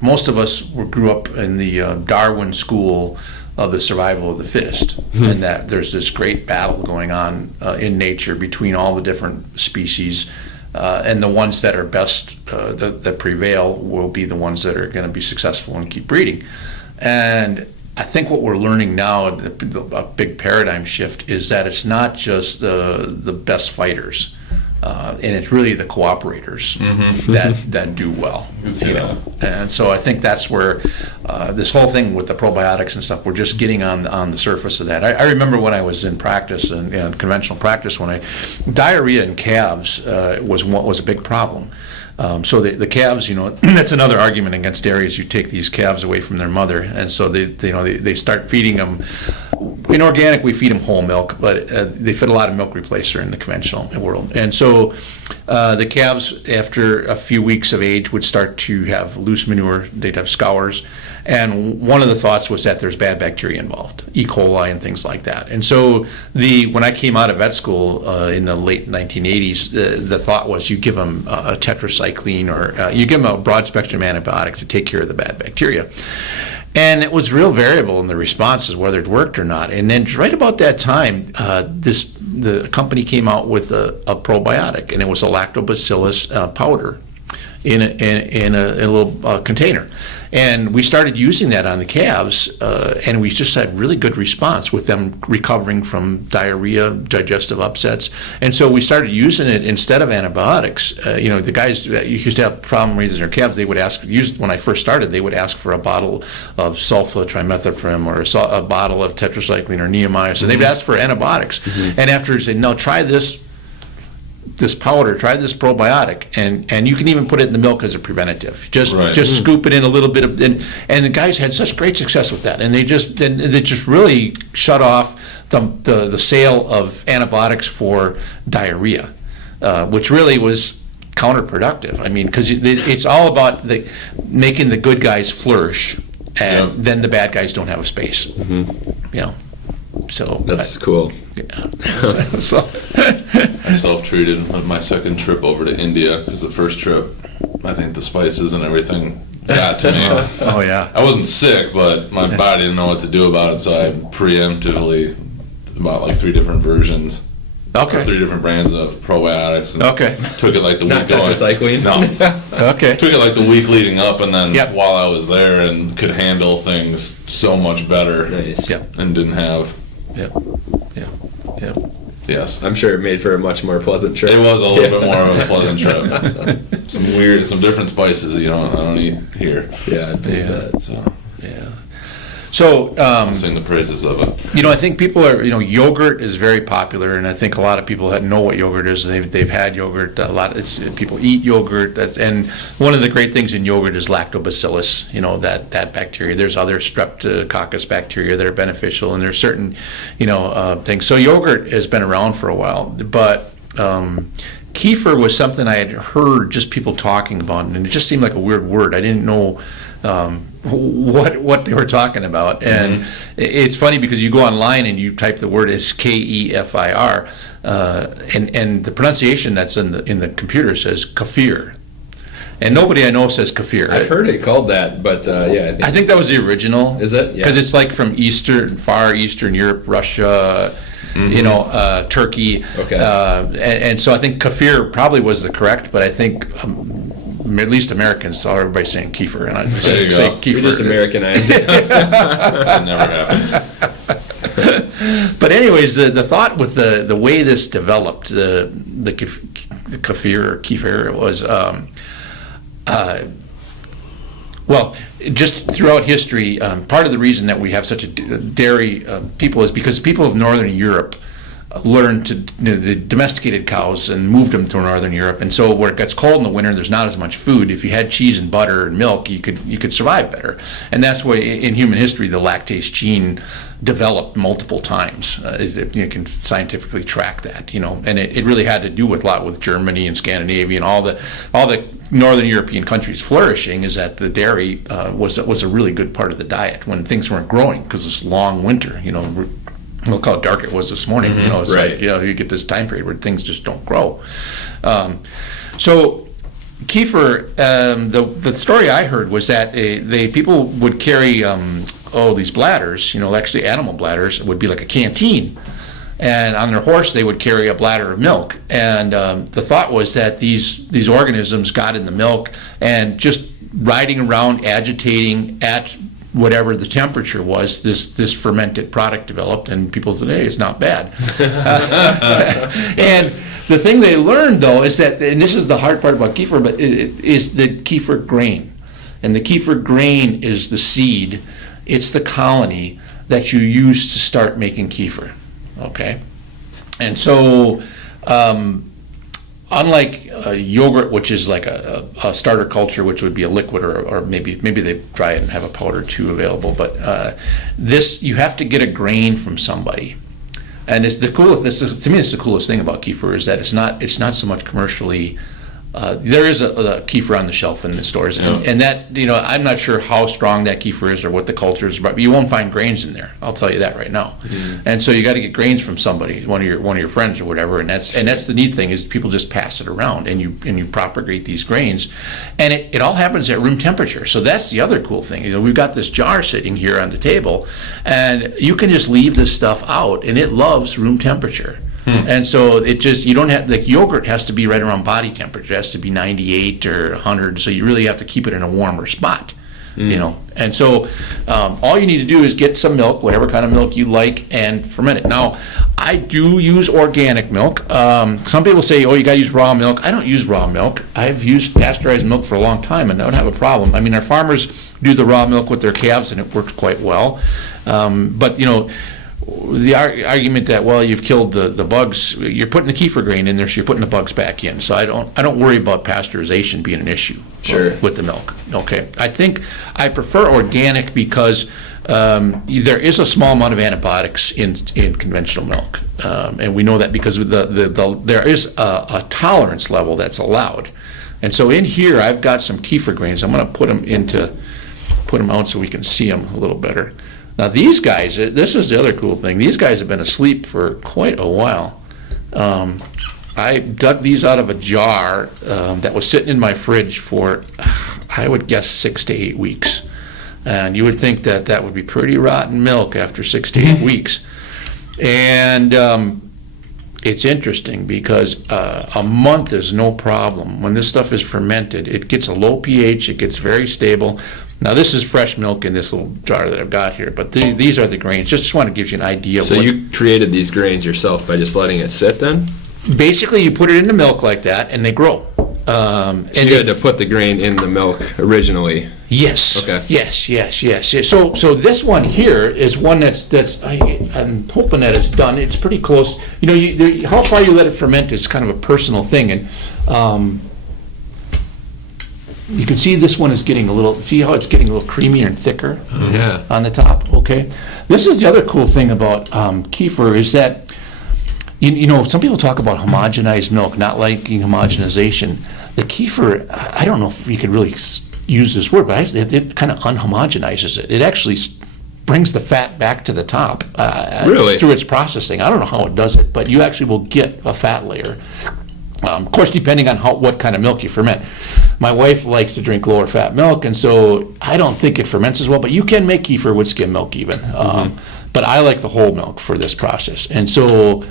most of us grew up in the Darwin school of the survival of the fittest, and that there's this great battle going on in nature between all the different species, and the ones that are best, that prevail, will be the ones that are going to be successful and keep breeding. And I think what we're learning now, a big paradigm shift, is that it's not just the best fighters. and it's really the cooperators that do well. And so I think that's where this whole thing with the probiotics and stuff, we're just getting on the surface of that. I remember when I was in practice and conventional practice, diarrhea in calves was a big problem. So the calves, that's another argument against dairy is you take these calves away from their mother, and so they start feeding them. In organic, we feed them whole milk, but they feed a lot of milk replacer in the conventional world. And so the calves, after a few weeks of age, would start to have loose manure. They'd have scours. And one of the thoughts was that there's bad bacteria involved, E. coli and things like that. And so when I came out of vet school in the late 1980s, the thought was you give them a tetracycline or you give them a broad-spectrum antibiotic to take care of the bad bacteria. And it was real variable in the responses, whether it worked or not. And then right about that time, the company came out with a probiotic, and it was a lactobacillus powder in a little container. And we started using that on the calves, and we just had really good response with them recovering from diarrhea, digestive upsets. And so we started using it instead of antibiotics. The guys that used to have problem raising their calves, they would ask, when I first started, they would ask for a bottle of sulfa-trimethoprim or a bottle of tetracycline or Neomycin. So they would ask for antibiotics. And after say, no, try this powder, try this probiotic, and you can even put it in the milk as a preventative. Just scoop it in a little bit of, and the guys had such great success with that, and they just really shut off the sale of antibiotics for diarrhea, which really was counterproductive. I mean, because it's all about making the good guys flourish, and then the bad guys don't have a space. So that's cool. Yeah. So I self-treated with my second trip over to India because the first trip, I think the spices and everything got to me. Oh yeah. I wasn't sick, but my body didn't know what to do about it, so I preemptively bought like 3 different versions. Okay. 3 different brands of probiotics. And Okay. Took it like the Not week tetracycline. No. Okay. Took it like the week leading up, and then Yep. while I was there, and could handle things so much better. Nice. Yep. And didn't have. Yeah. Yes. I'm sure it made for a much more pleasant trip. It was a little bit more of a pleasant trip. Some different spices that I don't eat here. Yeah, I think Yeah. that. So Yeah. So I'll sing the praises of it. I think people are, yogurt is very popular, and I think a lot of people that know what yogurt is, and they've had yogurt. A lot of people eat yogurt, and one of the great things in yogurt is lactobacillus. That bacteria. There's other streptococcus bacteria that are beneficial, and there's certain, things. So yogurt has been around for a while, but kefir was something I had heard just people talking about, and it just seemed like a weird word. I didn't know what they were talking about, and it's funny because you go online and you type the word as Kefir, and the pronunciation that's in the computer says kefir, and nobody I know says kefir. I've heard it called that, but yeah, I think that was the original. Is it? Yeah. Because it's like from Far Eastern Europe, Russia, Turkey. Okay. And so I think kefir probably was the correct, but I think at least Americans saw everybody saying kefir, and I There you say go. kefir. You're just Americanized. That never happened. But anyways, the thought with the way this developed, the kefir was, well, just throughout history, part of the reason that we have such a dairy people is because people of Northern Europe learned to the domesticated cows and moved them to Northern Europe, and so where it gets cold in the winter, there's not as much food. If you had cheese and butter and milk, you could survive better, and that's why in human history the lactase gene developed multiple times. You can scientifically track that, and it really had to do with a lot with Germany and Scandinavia and all the Northern European countries flourishing. Is that the dairy was a really good part of the diet when things weren't growing because this long winter. Look how dark it was this morning. It's right. like you get this time period where things just don't grow. So kefir, the story I heard was that people would carry these bladders, actually animal bladders. It would be like a canteen, and on their horse they would carry a bladder of milk. And the thought was that these organisms got in the milk and just riding around, agitating at whatever the temperature was, this fermented product developed, and people said, hey, it's not bad. And the thing they learned, though, is that, and this is the hard part about kefir, but is the kefir grain. And the kefir grain is the seed. It's the colony that you use to start making kefir, okay? And so, unlike yogurt, which is like a starter culture, which would be a liquid, or maybe they dry it and have a powder too available, but this, you have to get a grain from somebody. And it's the coolest. To me, it's the coolest thing about kefir is that it's not so much commercially. There is a kefir on the shelf in the stores, and that, I'm not sure how strong that kefir is or what the culture is, but you won't find grains in there. I'll tell you that right now. Mm-hmm. And so you got to get grains from somebody, one of your friends or whatever, and that's the neat thing is people just pass it around and you propagate these grains, and it all happens at room temperature. So that's the other cool thing. We've got this jar sitting here on the table, and you can just leave this stuff out, and it loves room temperature. And so it just, you don't have, like yogurt has to be right around body temperature. It has to be 98 or 100. So you really have to keep it in a warmer spot, And so all you need to do is get some milk, whatever kind of milk you like, and ferment it. Now, I do use organic milk. Some people say, oh, you got to use raw milk. I don't use raw milk. I've used pasteurized milk for a long time and I don't have a problem. I mean, our farmers do the raw milk with their calves and it works quite well. But, the argument that, well, you've killed the bugs, you're putting the kefir grain in there, so you're putting the bugs back in. So I don't worry about pasteurization being an issue with the milk. Okay, I think I prefer organic because there is a small amount of antibiotics in conventional milk, and we know that because there is a tolerance level that's allowed. And so in here I've got some kefir grains. I'm going to put them out so we can see them a little better. Now these guys, this is the other cool thing, these guys have been asleep for quite a while. I dug these out of a jar that was sitting in my fridge for, I would guess, 6 to 8 weeks. And you would think that would be pretty rotten milk after 6 to 8 weeks. And it's interesting because a month is no problem. When this stuff is fermented, it gets a low pH, it gets very stable. Now this is fresh milk in this little jar that I've got here, but these are the grains. Just want to give you an idea. So you created these grains yourself by just letting it sit then? Basically, you put it in the milk like that, and they grow. So you had to put the grain in the milk originally? Yes. Okay. Yes. So this one here is one I'm hoping that it's done. It's pretty close. How far you let it ferment is kind of a personal thing, and you can see this one is getting see how it's getting a little creamier and thicker on the top, okay? This is the other cool thing about kefir is that, some people talk about homogenized milk, not liking homogenization. The kefir, I don't know if you could really use this word, but it kind of unhomogenizes it. It actually brings the fat back to the top really? Through its processing. I don't know how it does it, but you actually will get a fat layer. Of course, depending on what kind of milk you ferment. My wife likes to drink lower fat milk, and so I don't think it ferments as well, but you can make kefir with skim milk even. But I like the whole milk for this process. And so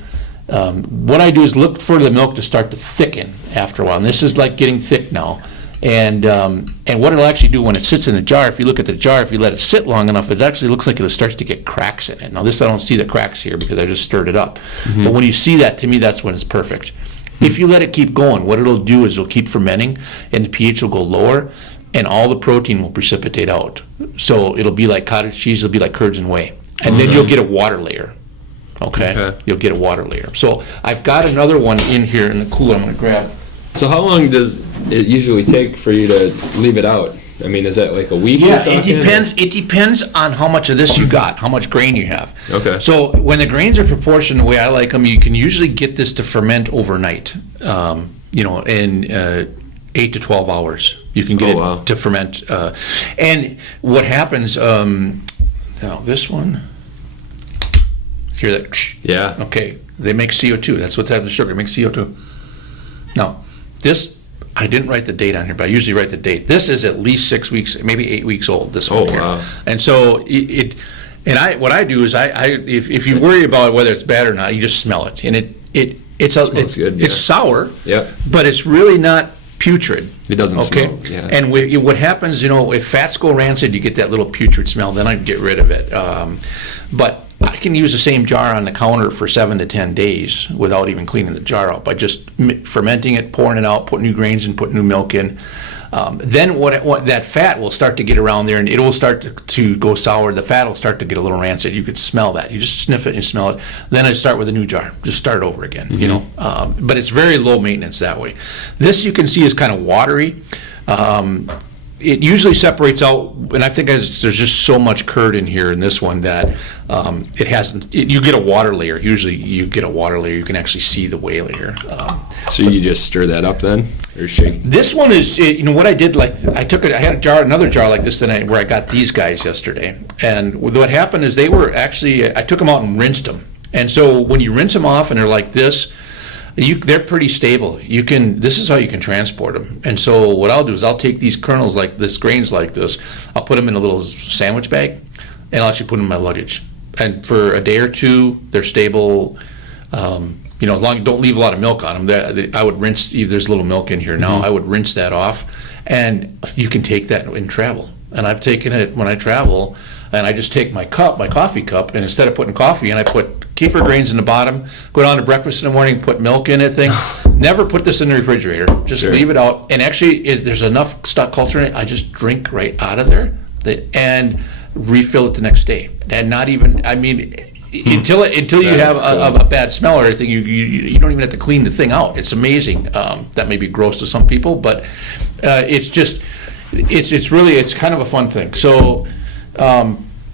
what I do is look for the milk to start to thicken after a while. And this is like getting thick now. And what it'll actually do when it sits in the jar, if you look at the jar, if you let it sit long enough, it actually looks like it starts to get cracks in it. Now this, I don't see the cracks here because I just stirred it up. But when you see that, to me, that's when it's perfect. If you let it keep going, what it'll do is it'll keep fermenting and the pH will go lower and all the protein will precipitate out. So it'll be like cottage cheese, it'll be like curds and whey. And then you'll get a water layer. Okay? You'll get a water layer. So I've got another one in here in the cooler I'm going to grab. So how long does it usually take for you to leave it out? I mean, is that like a week? Yeah, it depends. It depends on how much of this you got, how much grain you have. Okay. So when the grains are proportioned the way I like them, you can usually get this to ferment overnight. In 8 to 12 hours, you can get it to ferment. And what happens? Now this one. Hear that? Yeah. Okay. They make CO2. That's what's happening to sugar. It makes CO2. Now this. I didn't write the date on here, but I usually write the date. This is at least 6 weeks, maybe 8 weeks old. This one here. Wow. And so what I do is if you worry about whether it's bad or not, you just smell it, and it's good. It's sour, but it's really not putrid. It doesn't smell. Yeah. And what happens, if fats go rancid, you get that little putrid smell. Then I'd get rid of it. But I can use the same jar on the counter for 7 to 10 days without even cleaning the jar out by just fermenting it, pouring it out, put new grains in, put new milk in. Then what that fat will start to get around there, and it will start to go sour. The fat will start to get a little rancid. You could smell that. You just sniff it and smell it. Then I start with a new jar. Just start over again, you know. But it's very low maintenance that way. This you can see is kind of watery. It usually separates out, and I think there's just so much curd in here in this one that it hasn't. You get a water layer. Usually, you get a water layer. You can actually see the whey layer. So you just stir that up then, or shake? This one is, you know, what I did. Like I had another jar like this where I got these guys yesterday, and what happened is they were actually. I took them out and rinsed them, and so when you rinse them off and they're like this. They're pretty stable. This is how you can transport them. And so what I'll do is I'll take these kernels like this, grains like this, I'll put them in a little sandwich bag, and I'll actually put them in my luggage. And for a day or two, they're stable. You know, as long as you don't leave a lot of milk on them. I would rinse. There's a little milk in here now. I would rinse that off, and you can take that in travel. And I've taken it when I travel, and I just take my coffee cup, and instead of putting coffee in, I put Kefir Grains in the bottom, go down to breakfast in the morning, put milk in it. Never put this in the refrigerator. Just leave it out. And actually, there's enough stock culture in it. I just drink right out of there and refill it the next day. And not even, I mean, until you have a bad smell or anything, you don't even have to clean the thing out. It's amazing. That may be gross to some people, but it's just, it's kind of a fun thing. So,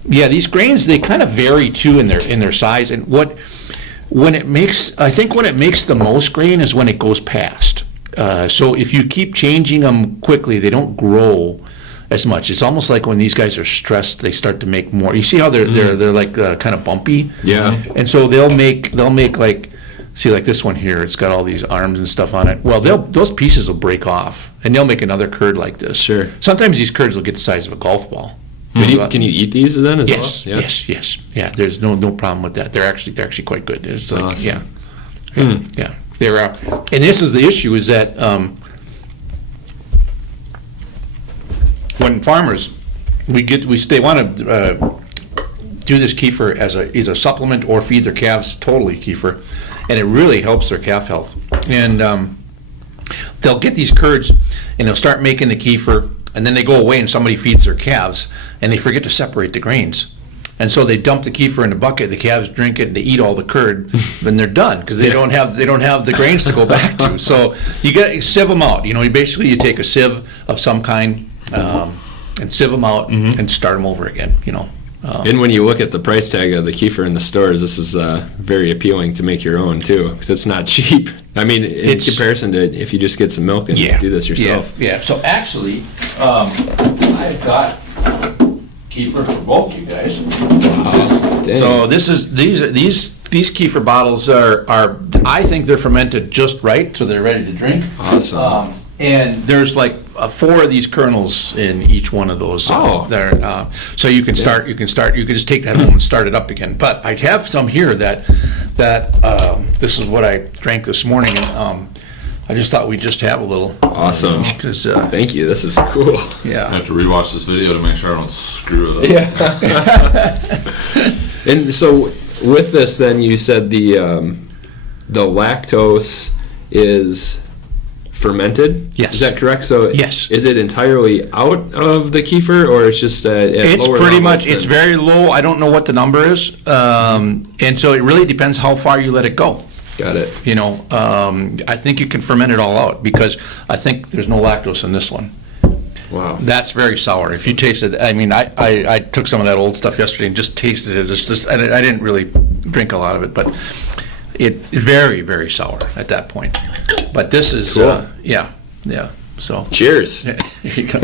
yeah, these grains, they kind of vary too in their size, and when it makes the most grain is when it goes past. So if you keep changing them quickly, they don't grow as much. It's almost like when these guys are stressed, they start to make more. You see how they're like kind of bumpy? Yeah. And so they'll make like, see, like this one here, it's got all these arms and stuff on it. Well, those pieces will break off, and they'll make another curd like this. Sure. Sometimes these curds will get the size of a golf ball. Can you eat these then as well? Yes. Yeah, there's no problem with that. They're actually quite good. It's like, awesome. Yeah. They're and this is the issue is that when farmers they want to do this kefir as a supplement or feed their calves totally kefir, and it really helps their calf health. And they'll get these curds and they'll start making the kefir. And then they go away and somebody feeds their calves, and they forget to separate the grains. And so they dump the kefir in the bucket, the calves drink it, and they eat all the curd, and they're done because they don't have the grains to go back to. So you got to sieve them out. You know, you take a sieve of some kind and sieve them out and start them over again. You know. And when you look at the price tag of the kefir in the stores, this is very appealing to make your own too, because it's not cheap. I mean, in comparison to if you just get some milk and do this yourself. Yeah. So actually, I've got kefir for both you guys. So these kefir bottles are I think they're fermented just right, so they're ready to drink. Awesome. And there's like 4 of these kernels in each one of those. So you can start. You can just take that home and start it up again. But I have some here that this is what I drank this morning, and I just thought we'd just have a little. Awesome. Thank you. This is cool. Yeah. I have to rewatch this video to make sure I don't screw it up. Yeah. And so with this, then you said the lactose is fermented? Yes. Is that correct? So yes. Is it entirely out of the kefir, or it's just it's pretty much, it's very low. I don't know what the number is. And so it really depends how far you let it go. Got it. You know, I think you can ferment it all out because I think there's no lactose in this one. Wow. That's very sour. If you taste it, I mean, I took some of that old stuff yesterday and just tasted it. It's just, I didn't really drink a lot of it, but it's very, very sour at that point. But this is, cool. Yeah. So cheers. Here you go.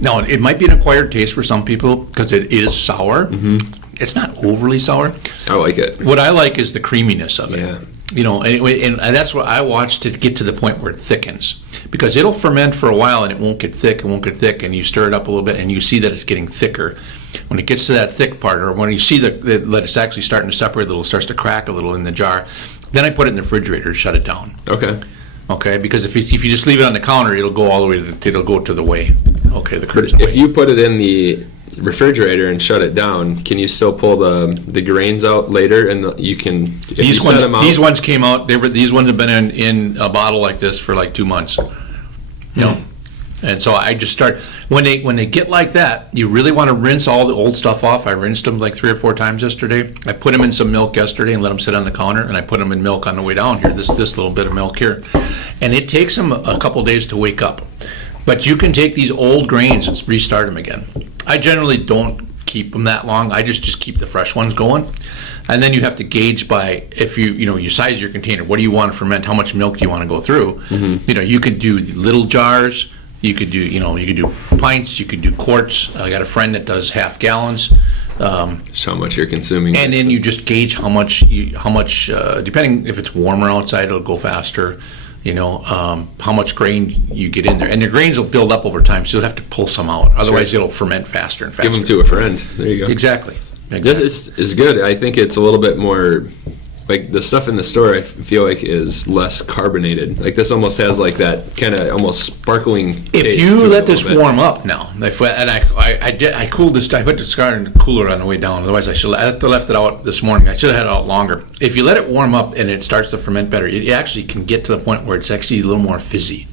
Now, it might be an acquired taste for some people because it is sour. Mm-hmm. It's not overly sour. I like it. What I like is the creaminess of it. Yeah. You know, and that's what I watch to get to the point where it thickens. Because it'll ferment for a while and it won't get thick, and you stir it up a little bit and you see that it's getting thicker. When it gets to that thick part, or when you see that it's actually starting to separate a little, starts to crack a little in the jar, then I put it in the refrigerator to shut it down. Okay, because if you just leave it on the counter, it'll go all the way it'll go to the whey. Okay, the curd is if you put it in the refrigerator and shut it down, can you still pull the grains out later? And you can if you These set them out, these ones came out. These ones have been in a bottle like this for like 2 months. You know, and so I just start when they get like that. You really want to rinse all the old stuff off. I rinsed them like 3 or 4 times yesterday. I put them in some milk yesterday and let them sit on the counter, and I put them in milk on the way down here. This little bit of milk here, and it takes them a couple days to wake up. But you can take these old grains and restart them again. I generally don't keep them that long. I just keep the fresh ones going. And then you have to gauge by if you size your container. What do you want to ferment? How much milk do you want to go through? You could do little jars. You could do pints. You could do quarts. I got a friend that does half gallons. just how much you're consuming. And then you just gauge how much depending if it's warmer outside, it'll go faster. How much grain you get in there. And the grains will build up over time, so you'll have to pull some out. Otherwise, it'll ferment faster and faster. Give them to a friend. There you go. Exactly. This is good. I think it's a little bit more, like the stuff in the store I feel like is less carbonated. Like this almost has like that kind of almost sparkling taste. If you let this warm up now, and I cooled this, I put this car in the cooler on the way down, otherwise I have left it out this morning. I should have had it out longer. If you let it warm up and it starts to ferment better, it actually can get to the point where it's actually a little more fizzy.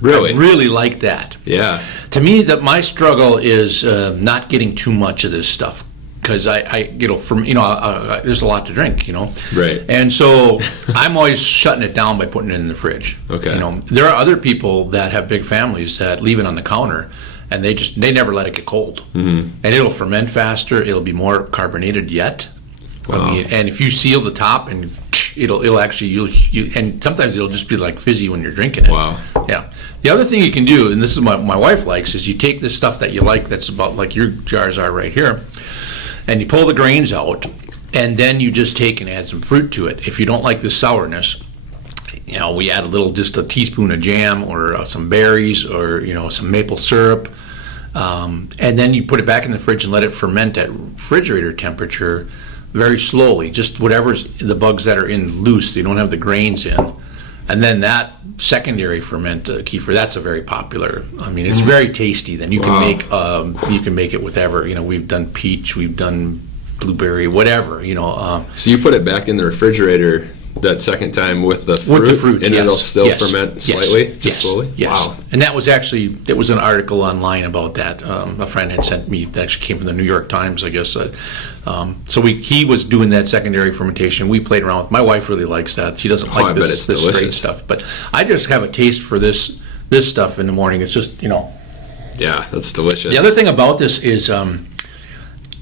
Really? I really like that. Yeah. To me, that my struggle is not getting too much of this stuff. Because there's a lot to drink, Right. And so I'm always shutting it down by putting it in the fridge. Okay. There are other people that have big families that leave it on the counter, and they never let it get cold, and it'll ferment faster. It'll be more carbonated yet. Wow. And if you seal the top, and it'll actually and sometimes it'll just be like fizzy when you're drinking it. Wow. Yeah. The other thing you can do, and this is what my wife likes, is you take this stuff that you like that's about like your jars are right here. And you pull the grains out, and then you just take and add some fruit to it. If you don't like the sourness, we add just a teaspoon of jam or some berries or, some maple syrup. And then you put it back in the fridge and let it ferment at refrigerator temperature very slowly, just whatever's the bugs that are in loose, you don't have the grains in. And then that secondary ferment kefir, that's a very popular. It's very tasty. Then you can make it with whatever. We've done peach, we've done blueberry, whatever. So you put it back in the refrigerator that second time with the fruit, and yes. it'll still ferment slightly, just slowly. Yes. Wow. And that was actually there was an article online about that. A friend had sent me that actually came from the New York Times, I guess. So he was doing that secondary fermentation. We played around with. My wife really likes that. She doesn't like this straight stuff, but I just have a taste for this stuff in the morning. It's just Yeah, that's delicious. The other thing about this is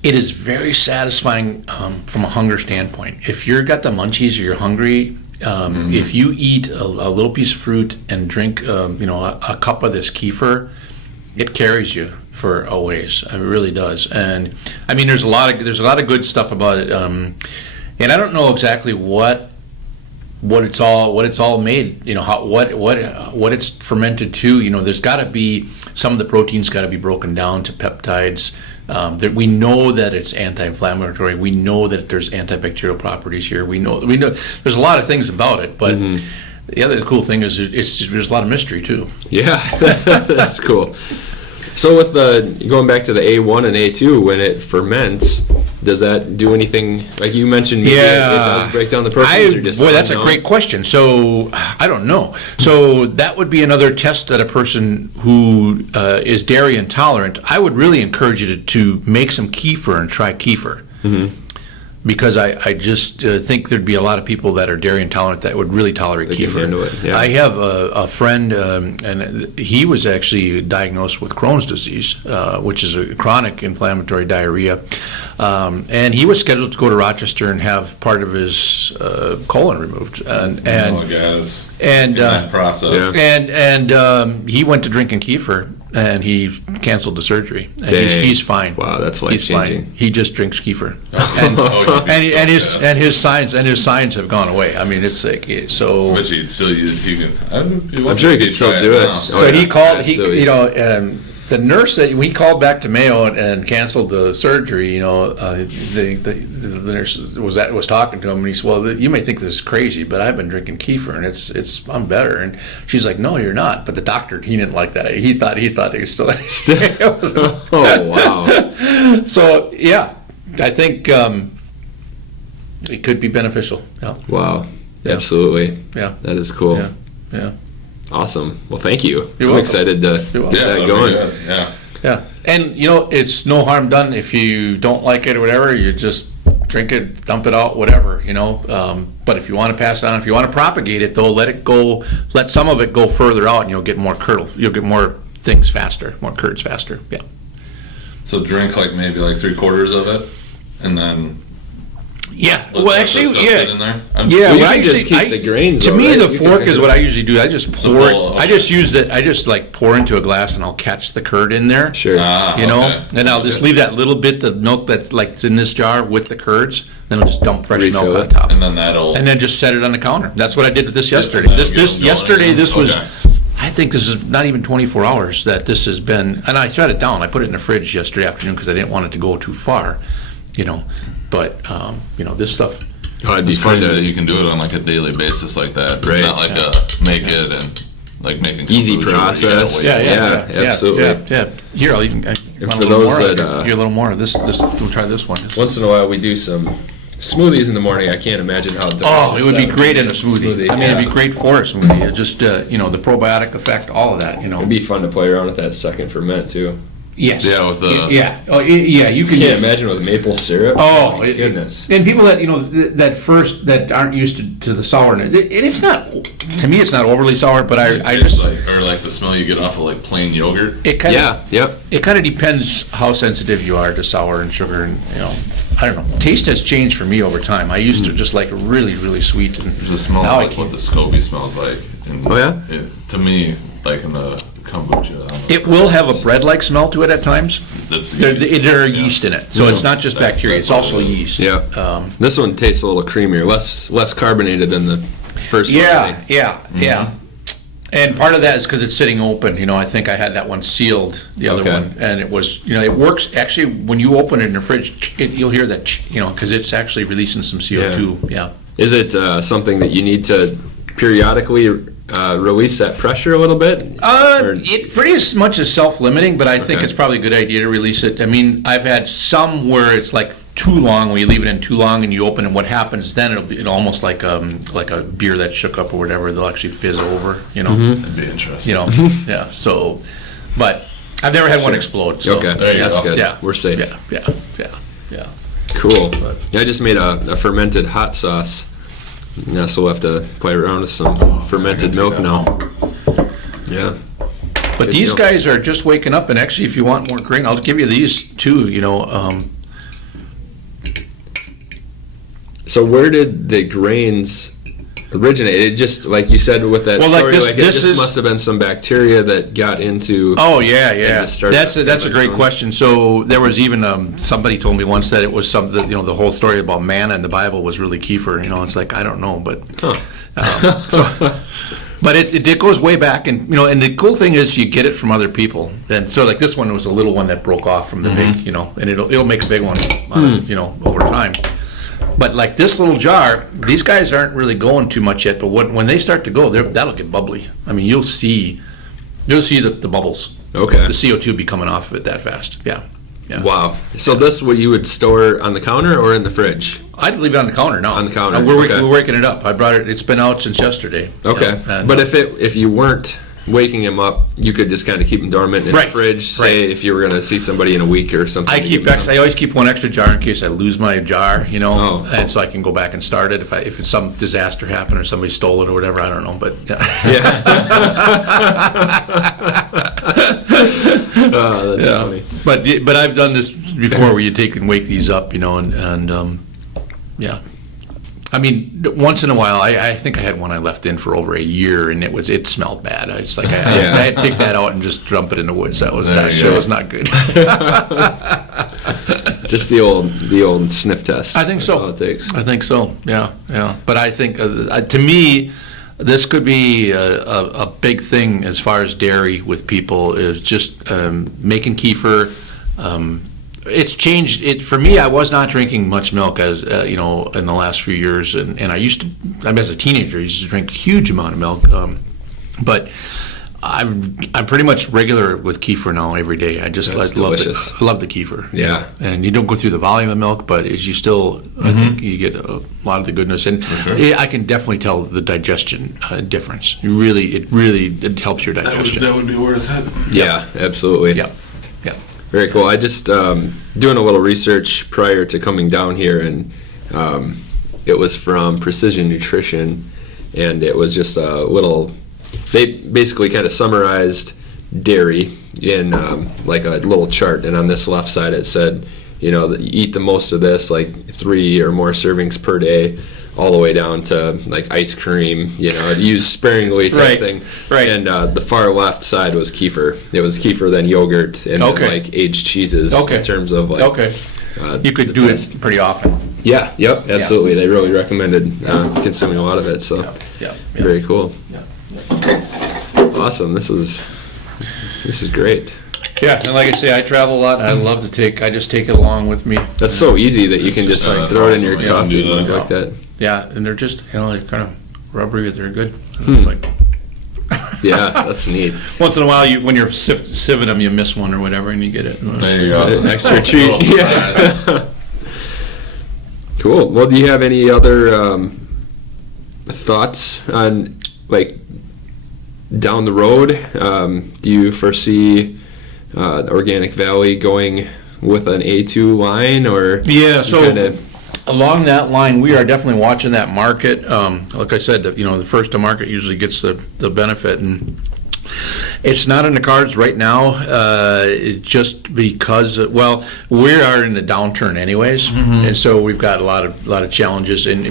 it is very satisfying from a hunger standpoint. If you've got the munchies or you're hungry, if you eat a little piece of fruit and drink a cup of this kefir, it carries you for a ways. It really does. And there's a lot of good stuff about it. And I don't know exactly what it's all made. What it's fermented to. There's got to be some of the proteins got to be broken down to peptides. That we know that it's anti-inflammatory. We know that there's antibacterial properties here. We know there's a lot of things about it, but the other cool thing is there's a lot of mystery too. Yeah, that's cool. So with going back to the A1 and A2, when it ferments, does that do anything? Like you mentioned, maybe it does break down the proteins. Or just that's a great question. So I don't know. So that would be another test that a person who is dairy intolerant. I would really encourage you to make some kefir and try kefir. Because I just think there'd be a lot of people that are dairy intolerant that would really tolerate kefir. Yeah. I have a friend, and he was actually diagnosed with Crohn's disease, which is a chronic inflammatory diarrhea. And he was scheduled to go to Rochester and have part of his colon removed. And that process. And he went to drinking kefir. And he canceled the surgery. And he's fine. Wow, that's life-changing. He's fine. He just drinks kefir, and his signs have gone away. It's like so. But you'd still use. I'm sure he could still do it. So he called. the nurse that we called back to Mayo and canceled the surgery, you know, the nurse was talking to him, and he said, "Well, you may think this is crazy, but I've been drinking kefir, and I'm better." And she's like, "No, you're not." But the doctor, he didn't like that. He thought he was still. Oh wow! So yeah, I think it could be beneficial. Yeah. Wow! Yeah. Absolutely. Yeah. That is cool. Yeah. Yeah. Awesome. Well, thank you. You're I'm welcome. excited to You're get welcome. that going. Yeah. Yeah, and you know, it's no harm done if you don't like it or whatever. You just drink it, dump it out, whatever, you know. But if you want to pass it on, if you want to propagate it, though, let it go. Let some of it go further out, and you'll get more curdle. You'll get more things faster, more curds faster. Yeah. So drink like maybe like 3/4 of it, and then Yeah. let Well, the actually, stuff yeah. sit in there. Yeah, Well, you what I can just usually- keep the grains, To though, me, right? the You can fork kind is of- what I usually do. I just So pour it. bowl, I okay. just use it. I just like pour into a glass, and I'll catch the curd in there. Sure. You know, Okay. and I'll just Okay. leave that little bit, the milk that's like it's in this jar with the curds. Then I'll just dump fresh Refill milk on it. top, And then that'll. and then just set it on the counter. That's what I did with this yesterday. that'll This get this them going yesterday. again. This was. Okay. I think this is not even 24 hours that this has been, and I shut it down. I put it in the fridge yesterday afternoon because I didn't want it to go too far, you know. But you know, this stuff. Oh, it'd be It's fun crazy that to you can do it on like a daily basis like that. Right. It's not like make it and like making Easy kombucha where you gotta process. wait. Yeah, absolutely. Yeah. Here, I'll even. And for those that, here a little more of this. We'll try this one. once in a while we do some smoothies in the morning. I can't imagine how delicious Oh, it would be that great in a smoothie. I mean, it'd be great for a smoothie. It just, you know, the probiotic effect, all of that, you know. It'd be fun to play around with that second ferment too. Yes. Yeah, with the- Yeah. Oh, yeah. You can. Can't just- imagine with maple syrup. Oh, my goodness. And people that, you know, that aren't used to the sourness, it's not. To me, it's not overly sour, but I It just. tastes like the smell you get off of like plain yogurt. It kind Yeah. of. Yep. It kind of depends how sensitive you are to sour and sugar, and you know, I don't know. Taste has changed for me over time. I used to just like really, really sweet, and There's a smell now I like what the SCOBY smells like. And Oh, yeah? To me, like in the kombucha. I don't know. It will have a bread-like smell to it at times. That's There yeast. are Yeah. yeast in it, so it's not just That's- bacteria; that's it's also what it is. yeast. Yeah. This one tastes a little creamier, less carbonated than the first one. I Yeah, think. yeah. And part of that is because it's sitting open. You know, I think I had that one sealed, the other Okay. one, and it was. You know, it works actually when you open it in the fridge. You'll hear that. You know, because it's actually releasing some CO2. Yeah. Is it something that you need to periodically release that pressure a little bit? Or- It pretty much is self-limiting, but I think Okay. it's probably a good idea to release it. I mean, I've had some where it's like too long, where you leave it in too long and you open it, what happens then, it'll almost like a beer that's shook up or whatever, they'll actually fizz over, you know? That'd be interesting. You know, yeah, so, but I've never had one explode, so. Okay, There you that's go. good. Yeah. We're safe. Yeah. Cool. Yeah, I just made a fermented hot sauce. Yeah, so we'll have to play around with some fermented I can milk take now. Yeah. But Good these deal. guys are just waking up, and actually, if you want more grain, I'll give you these too, you know, So where did the grains originate? It just, like you said with that Well, like story, this- it this just is- must have been some bacteria that got into... Oh yeah. just start That's a fermenting great on. question. So there was even somebody told me once that it was something. You know, the whole story about manna in the Bible was really kefir. You know, it's like I don't know, but but it goes way back, and you know, and the cool thing is you get it from other people. And so like this one was a little one that broke off from the big, you know, and it'll make a big one, you know, over time. But like this little jar, these guys aren't really going too much yet. But when they start to go, that'll get bubbly. I mean, you'll see the bubbles. Okay. The CO2 will be coming off of it that fast. Yeah. Wow. So this what you would store on the counter or in the fridge? I'd leave it on the counter now. On the counter, We're okay. waking it up. I brought it. It's been out since yesterday. Okay. Yeah, and, But if you weren't waking him up, you could just kind of keep them dormant in Right, the fridge. Say right. if you were going to see somebody in a week or something. I to give keep them some- I always keep one extra jar in case I lose my jar, you know, Oh. and so I can go back and start it if it's some disaster happened or somebody stole it or whatever. I don't know, but Yeah. Oh, that's funny. But I've done this before where you take and wake these up, you know, and yeah. I mean, once in a while, I think I had one I left in for over a year, and it smelled bad. It's like I had to take that out and just dump it in the woods. That was There you go. was not good. Just the old sniff test. I think That's so. all it takes. I think so. Yeah. But I think to me, this could be a big thing as far as dairy with people, is just making kefir. It's changed it for me. I was not drinking much milk as in the last few years, and I used to. As a teenager, I used to drink a huge amount of milk, but I'm pretty much regular with kefir now every day. I love the kefir. Yeah, and you don't go through the volume of milk, but as you still, I think you get a lot of the goodness, and I can definitely tell the digestion difference. It helps your digestion. That would be worth it. Yeah, absolutely. Yeah. Very cool. I just doing a little research prior to coming down here, and it was from Precision Nutrition, and it was just a little. They basically kind of summarized dairy in like a little chart, and on this left side it said, eat the most of this, like 3 or more servings per day, all the way down to like ice cream, use sparingly type thing. Right. And the far left side was kefir. It was kefir, then yogurt, and then like aged cheeses in terms of like. You could do it pretty often. Yeah. Yep. Absolutely. They really recommended consuming a lot of it. So. Yeah. Very cool. Yeah. Awesome. This is great. Yeah, and like I say, I travel a lot. And I just take it along with me. That's so easy that you can just throw it in your coffee mug like that. Yeah, and they're just they're kind of rubbery. They're good. Yeah, that's neat. Once in a while, when you're sieving them, you miss one or whatever, and you get it. There you go. An extra treat. Yeah. Cool. Well, do you have any other thoughts on like down the road? Do you foresee Organic Valley going with an A2 line, or along that line, we are definitely watching that market. Like I said, the first to market usually gets the benefit, and it's not in the cards right now, just because we are in a downturn anyways, and so we've got a lot of challenges. And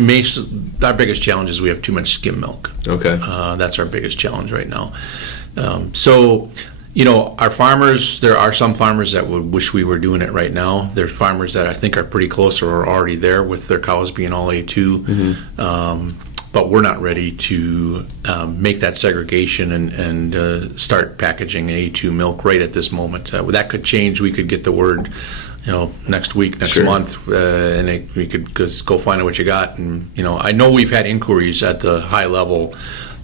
our biggest challenge is we have too much skim milk. Okay, that's our biggest challenge right now. Our farmers, there are some farmers that would wish we were doing it right now. There's farmers that I think are pretty close or are already there with their cows being all A2. But we're not ready to make that segregation and start packaging A2 milk right at this moment. That could change. We could get the word, next week, next month, and we could just go find out what you got. And, I know we've had inquiries at the high level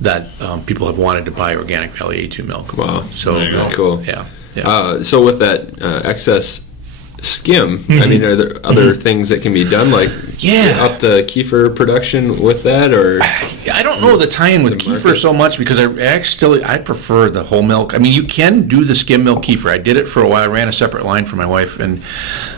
that people have wanted to buy Organic Valley A2 milk. Wow. So cool. Yeah. So with that excess skim, I mean, are there other things that can be done, like up the kefir production with that, or? I don't know the tie-in with kefir so much, because I prefer the whole milk. I mean, you can do the skim milk kefir. I did it for a while. I ran a separate line for my wife, and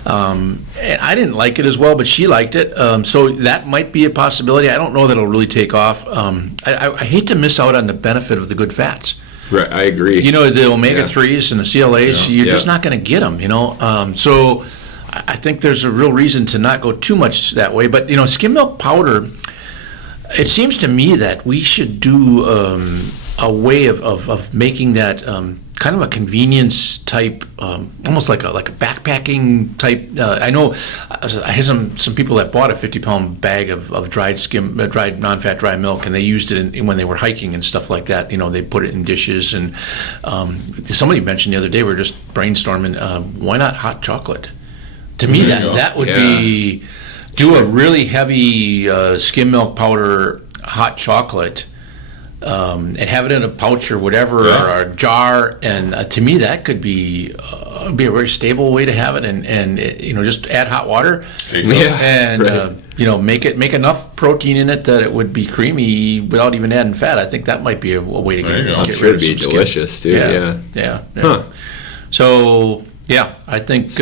I didn't like it as well, but she liked it. So that might be a possibility. I don't know that it'll really take off. I hate to miss out on the benefit of the good fats. Right, I agree. The omega-3s and the CLAs, you're just not going to get them, So I think there's a real reason to not go too much that way. But, skim milk powder, it seems to me that we should do a way of making that kind of a convenience type, almost like a backpacking type. I know I had some people that bought a 50-pound bag of dried non-fat dry milk, and they used it when they were hiking and stuff like that. They put it in dishes, and somebody mentioned the other day, we were just brainstorming, why not hot chocolate? To me, that would be, do a really heavy skim milk powder hot chocolate, and have it in a pouch or whatever, or a jar, and to me that could be a very stable way to have it, and just add hot water, and make enough protein in it that it would be creamy without even adding fat. I think that might be a way to get rid of some skim. It would be delicious too. Yeah. Huh. So I think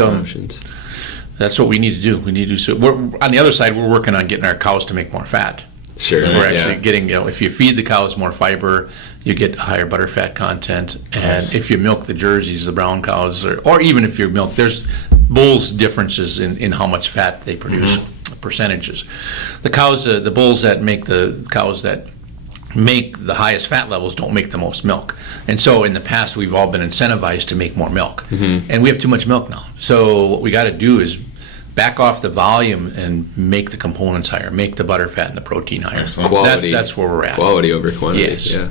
that's what we need to do. We need to do. So on the other side, we're working on getting our cows to make more fat. Sure. We're actually getting, if you feed the cows more fiber, you get a higher butterfat content. And if you milk the Jerseys, the brown cows, or even if you milk, there's bulls differences in how much fat they produce, percentages. The cows, the bulls that make the cows that make the highest fat levels don't make the most milk. And so in the past, we've all been incentivized to make more milk. And we have too much milk now. So what we got to do is back off the volume and make the components higher, make the butter, fat, and the protein higher. Excellent. Quality. That's where we're at. Quality over quantity. Yes, Yeah.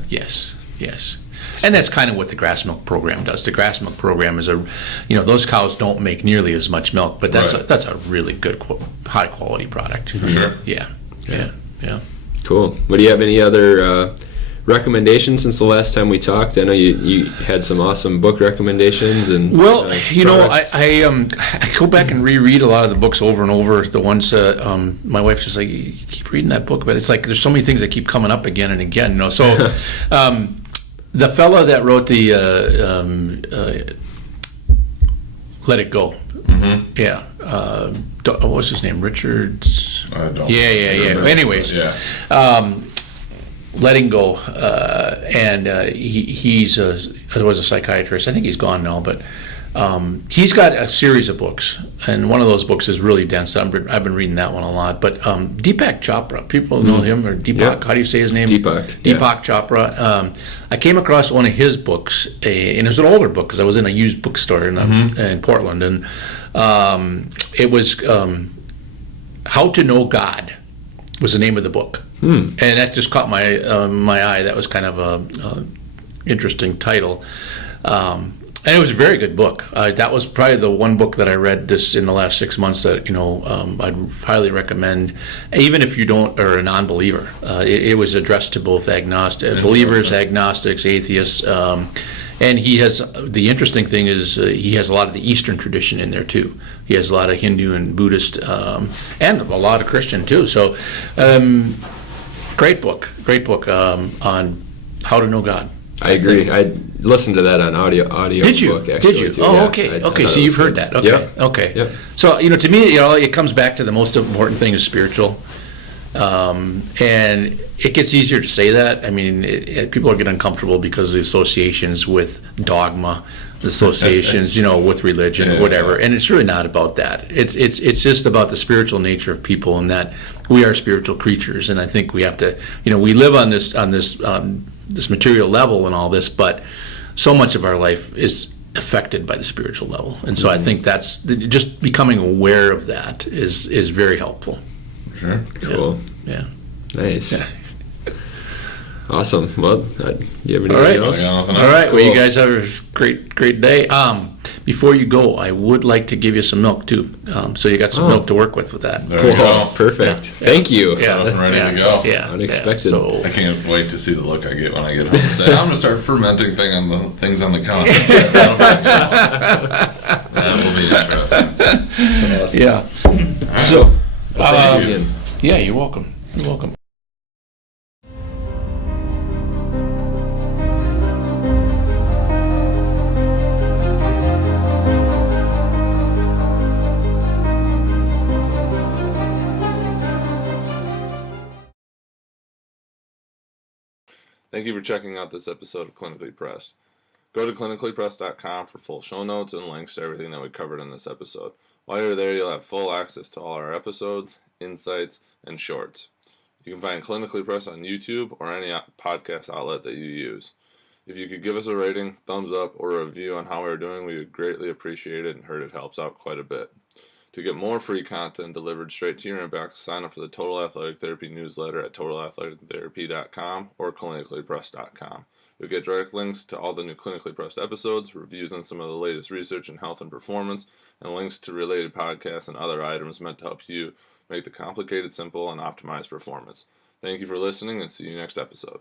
yes. And that's kind of what the grass milk program does. The grass milk program is those cows don't make nearly as much milk, but that's Right. a really good high quality product. Sure. Yeah. Cool. But do you have any other recommendations since the last time we talked? I know you had some awesome book recommendations and Well, products. I go back and reread a lot of the books over and over. The ones my wife's just like, you keep reading that book, but it's like there's so many things that keep coming up again and again. So the fella that wrote the Let It Go, yeah, what was his name? Richards. I don't Yeah. remember, Anyways, yeah. Letting Go, and he was a psychiatrist. I think he's gone now, but he's got a series of books, and one of those books is really dense. I've been reading that one a lot. But Deepak Chopra, people know him, or Deepak. Yeah. How do you say his name? Deepak. Deepak Chopra. I came across one of his books, and it was an older book because I was in a used bookstore in Portland, and it was How to Know God was the name of the book. And that just caught my eye. That was kind of a interesting title, and it was a very good book. That was probably the one book that I read this in the last 6 months that I'd highly recommend, even if you are a non-believer. It was addressed to both believers, agnostics, atheists, and he has the interesting thing is he has a lot of the Eastern tradition in there too. He has a lot of Hindu and Buddhist, and a lot of Christian too. So. Great book on how to know God. I agree. I listened to that on audio. Did you? Book, actually, Did you? too. Oh, Yeah. okay. I Okay, thought so it you've was heard good. that. Okay. Yep. Okay. Yep. So to me, it comes back to the most important thing is spiritual, and it gets easier to say that. I mean, people get uncomfortable because of the associations with dogma, the associations, with religion, whatever. And it's really not about that. It's just about the spiritual nature of people, and that we are spiritual creatures. And I think we have to, we live on this material level and all this, but so much of our life is affected by the spiritual level. And so I think that's just becoming aware of that is very helpful. Sure. Cool. Yeah. Nice. Yeah. Awesome. Well, do you have anything All right. else? I got nothing All else. right. Well, you Cool. guys have a great day. Before you go, I would like to give you some milk too. So you got some milk to work with that. There Cool. we go. Perfect. Yeah. Thank you. Set up and ready to go. Yeah. Unexpected. So I can't wait to see the look I get when I get home and say, I'm going to start fermenting things on the counter. That will be interesting. Awesome. yeah. So Thank you again. yeah, you're welcome. You're welcome. Thank you for checking out this episode of Clinically Pressed. Go to clinicallypressed.com for full show notes and links to everything that we covered in this episode. While you're there, you'll have full access to all our episodes, insights, and shorts. You can find Clinically Pressed on YouTube or any podcast outlet that you use. If you could give us a rating, thumbs up, or a review on how we're doing, we would greatly appreciate it and heard it helps out quite a bit. To get more free content delivered straight to your inbox, sign up for the Total Athletic Therapy newsletter at totalathletictherapy.com or clinicallypressed.com. You'll get direct links to all the new Clinically Pressed episodes, reviews on some of the latest research in health and performance, and links to related podcasts and other items meant to help you make the complicated simple and optimize performance. Thank you for listening, and see you next episode.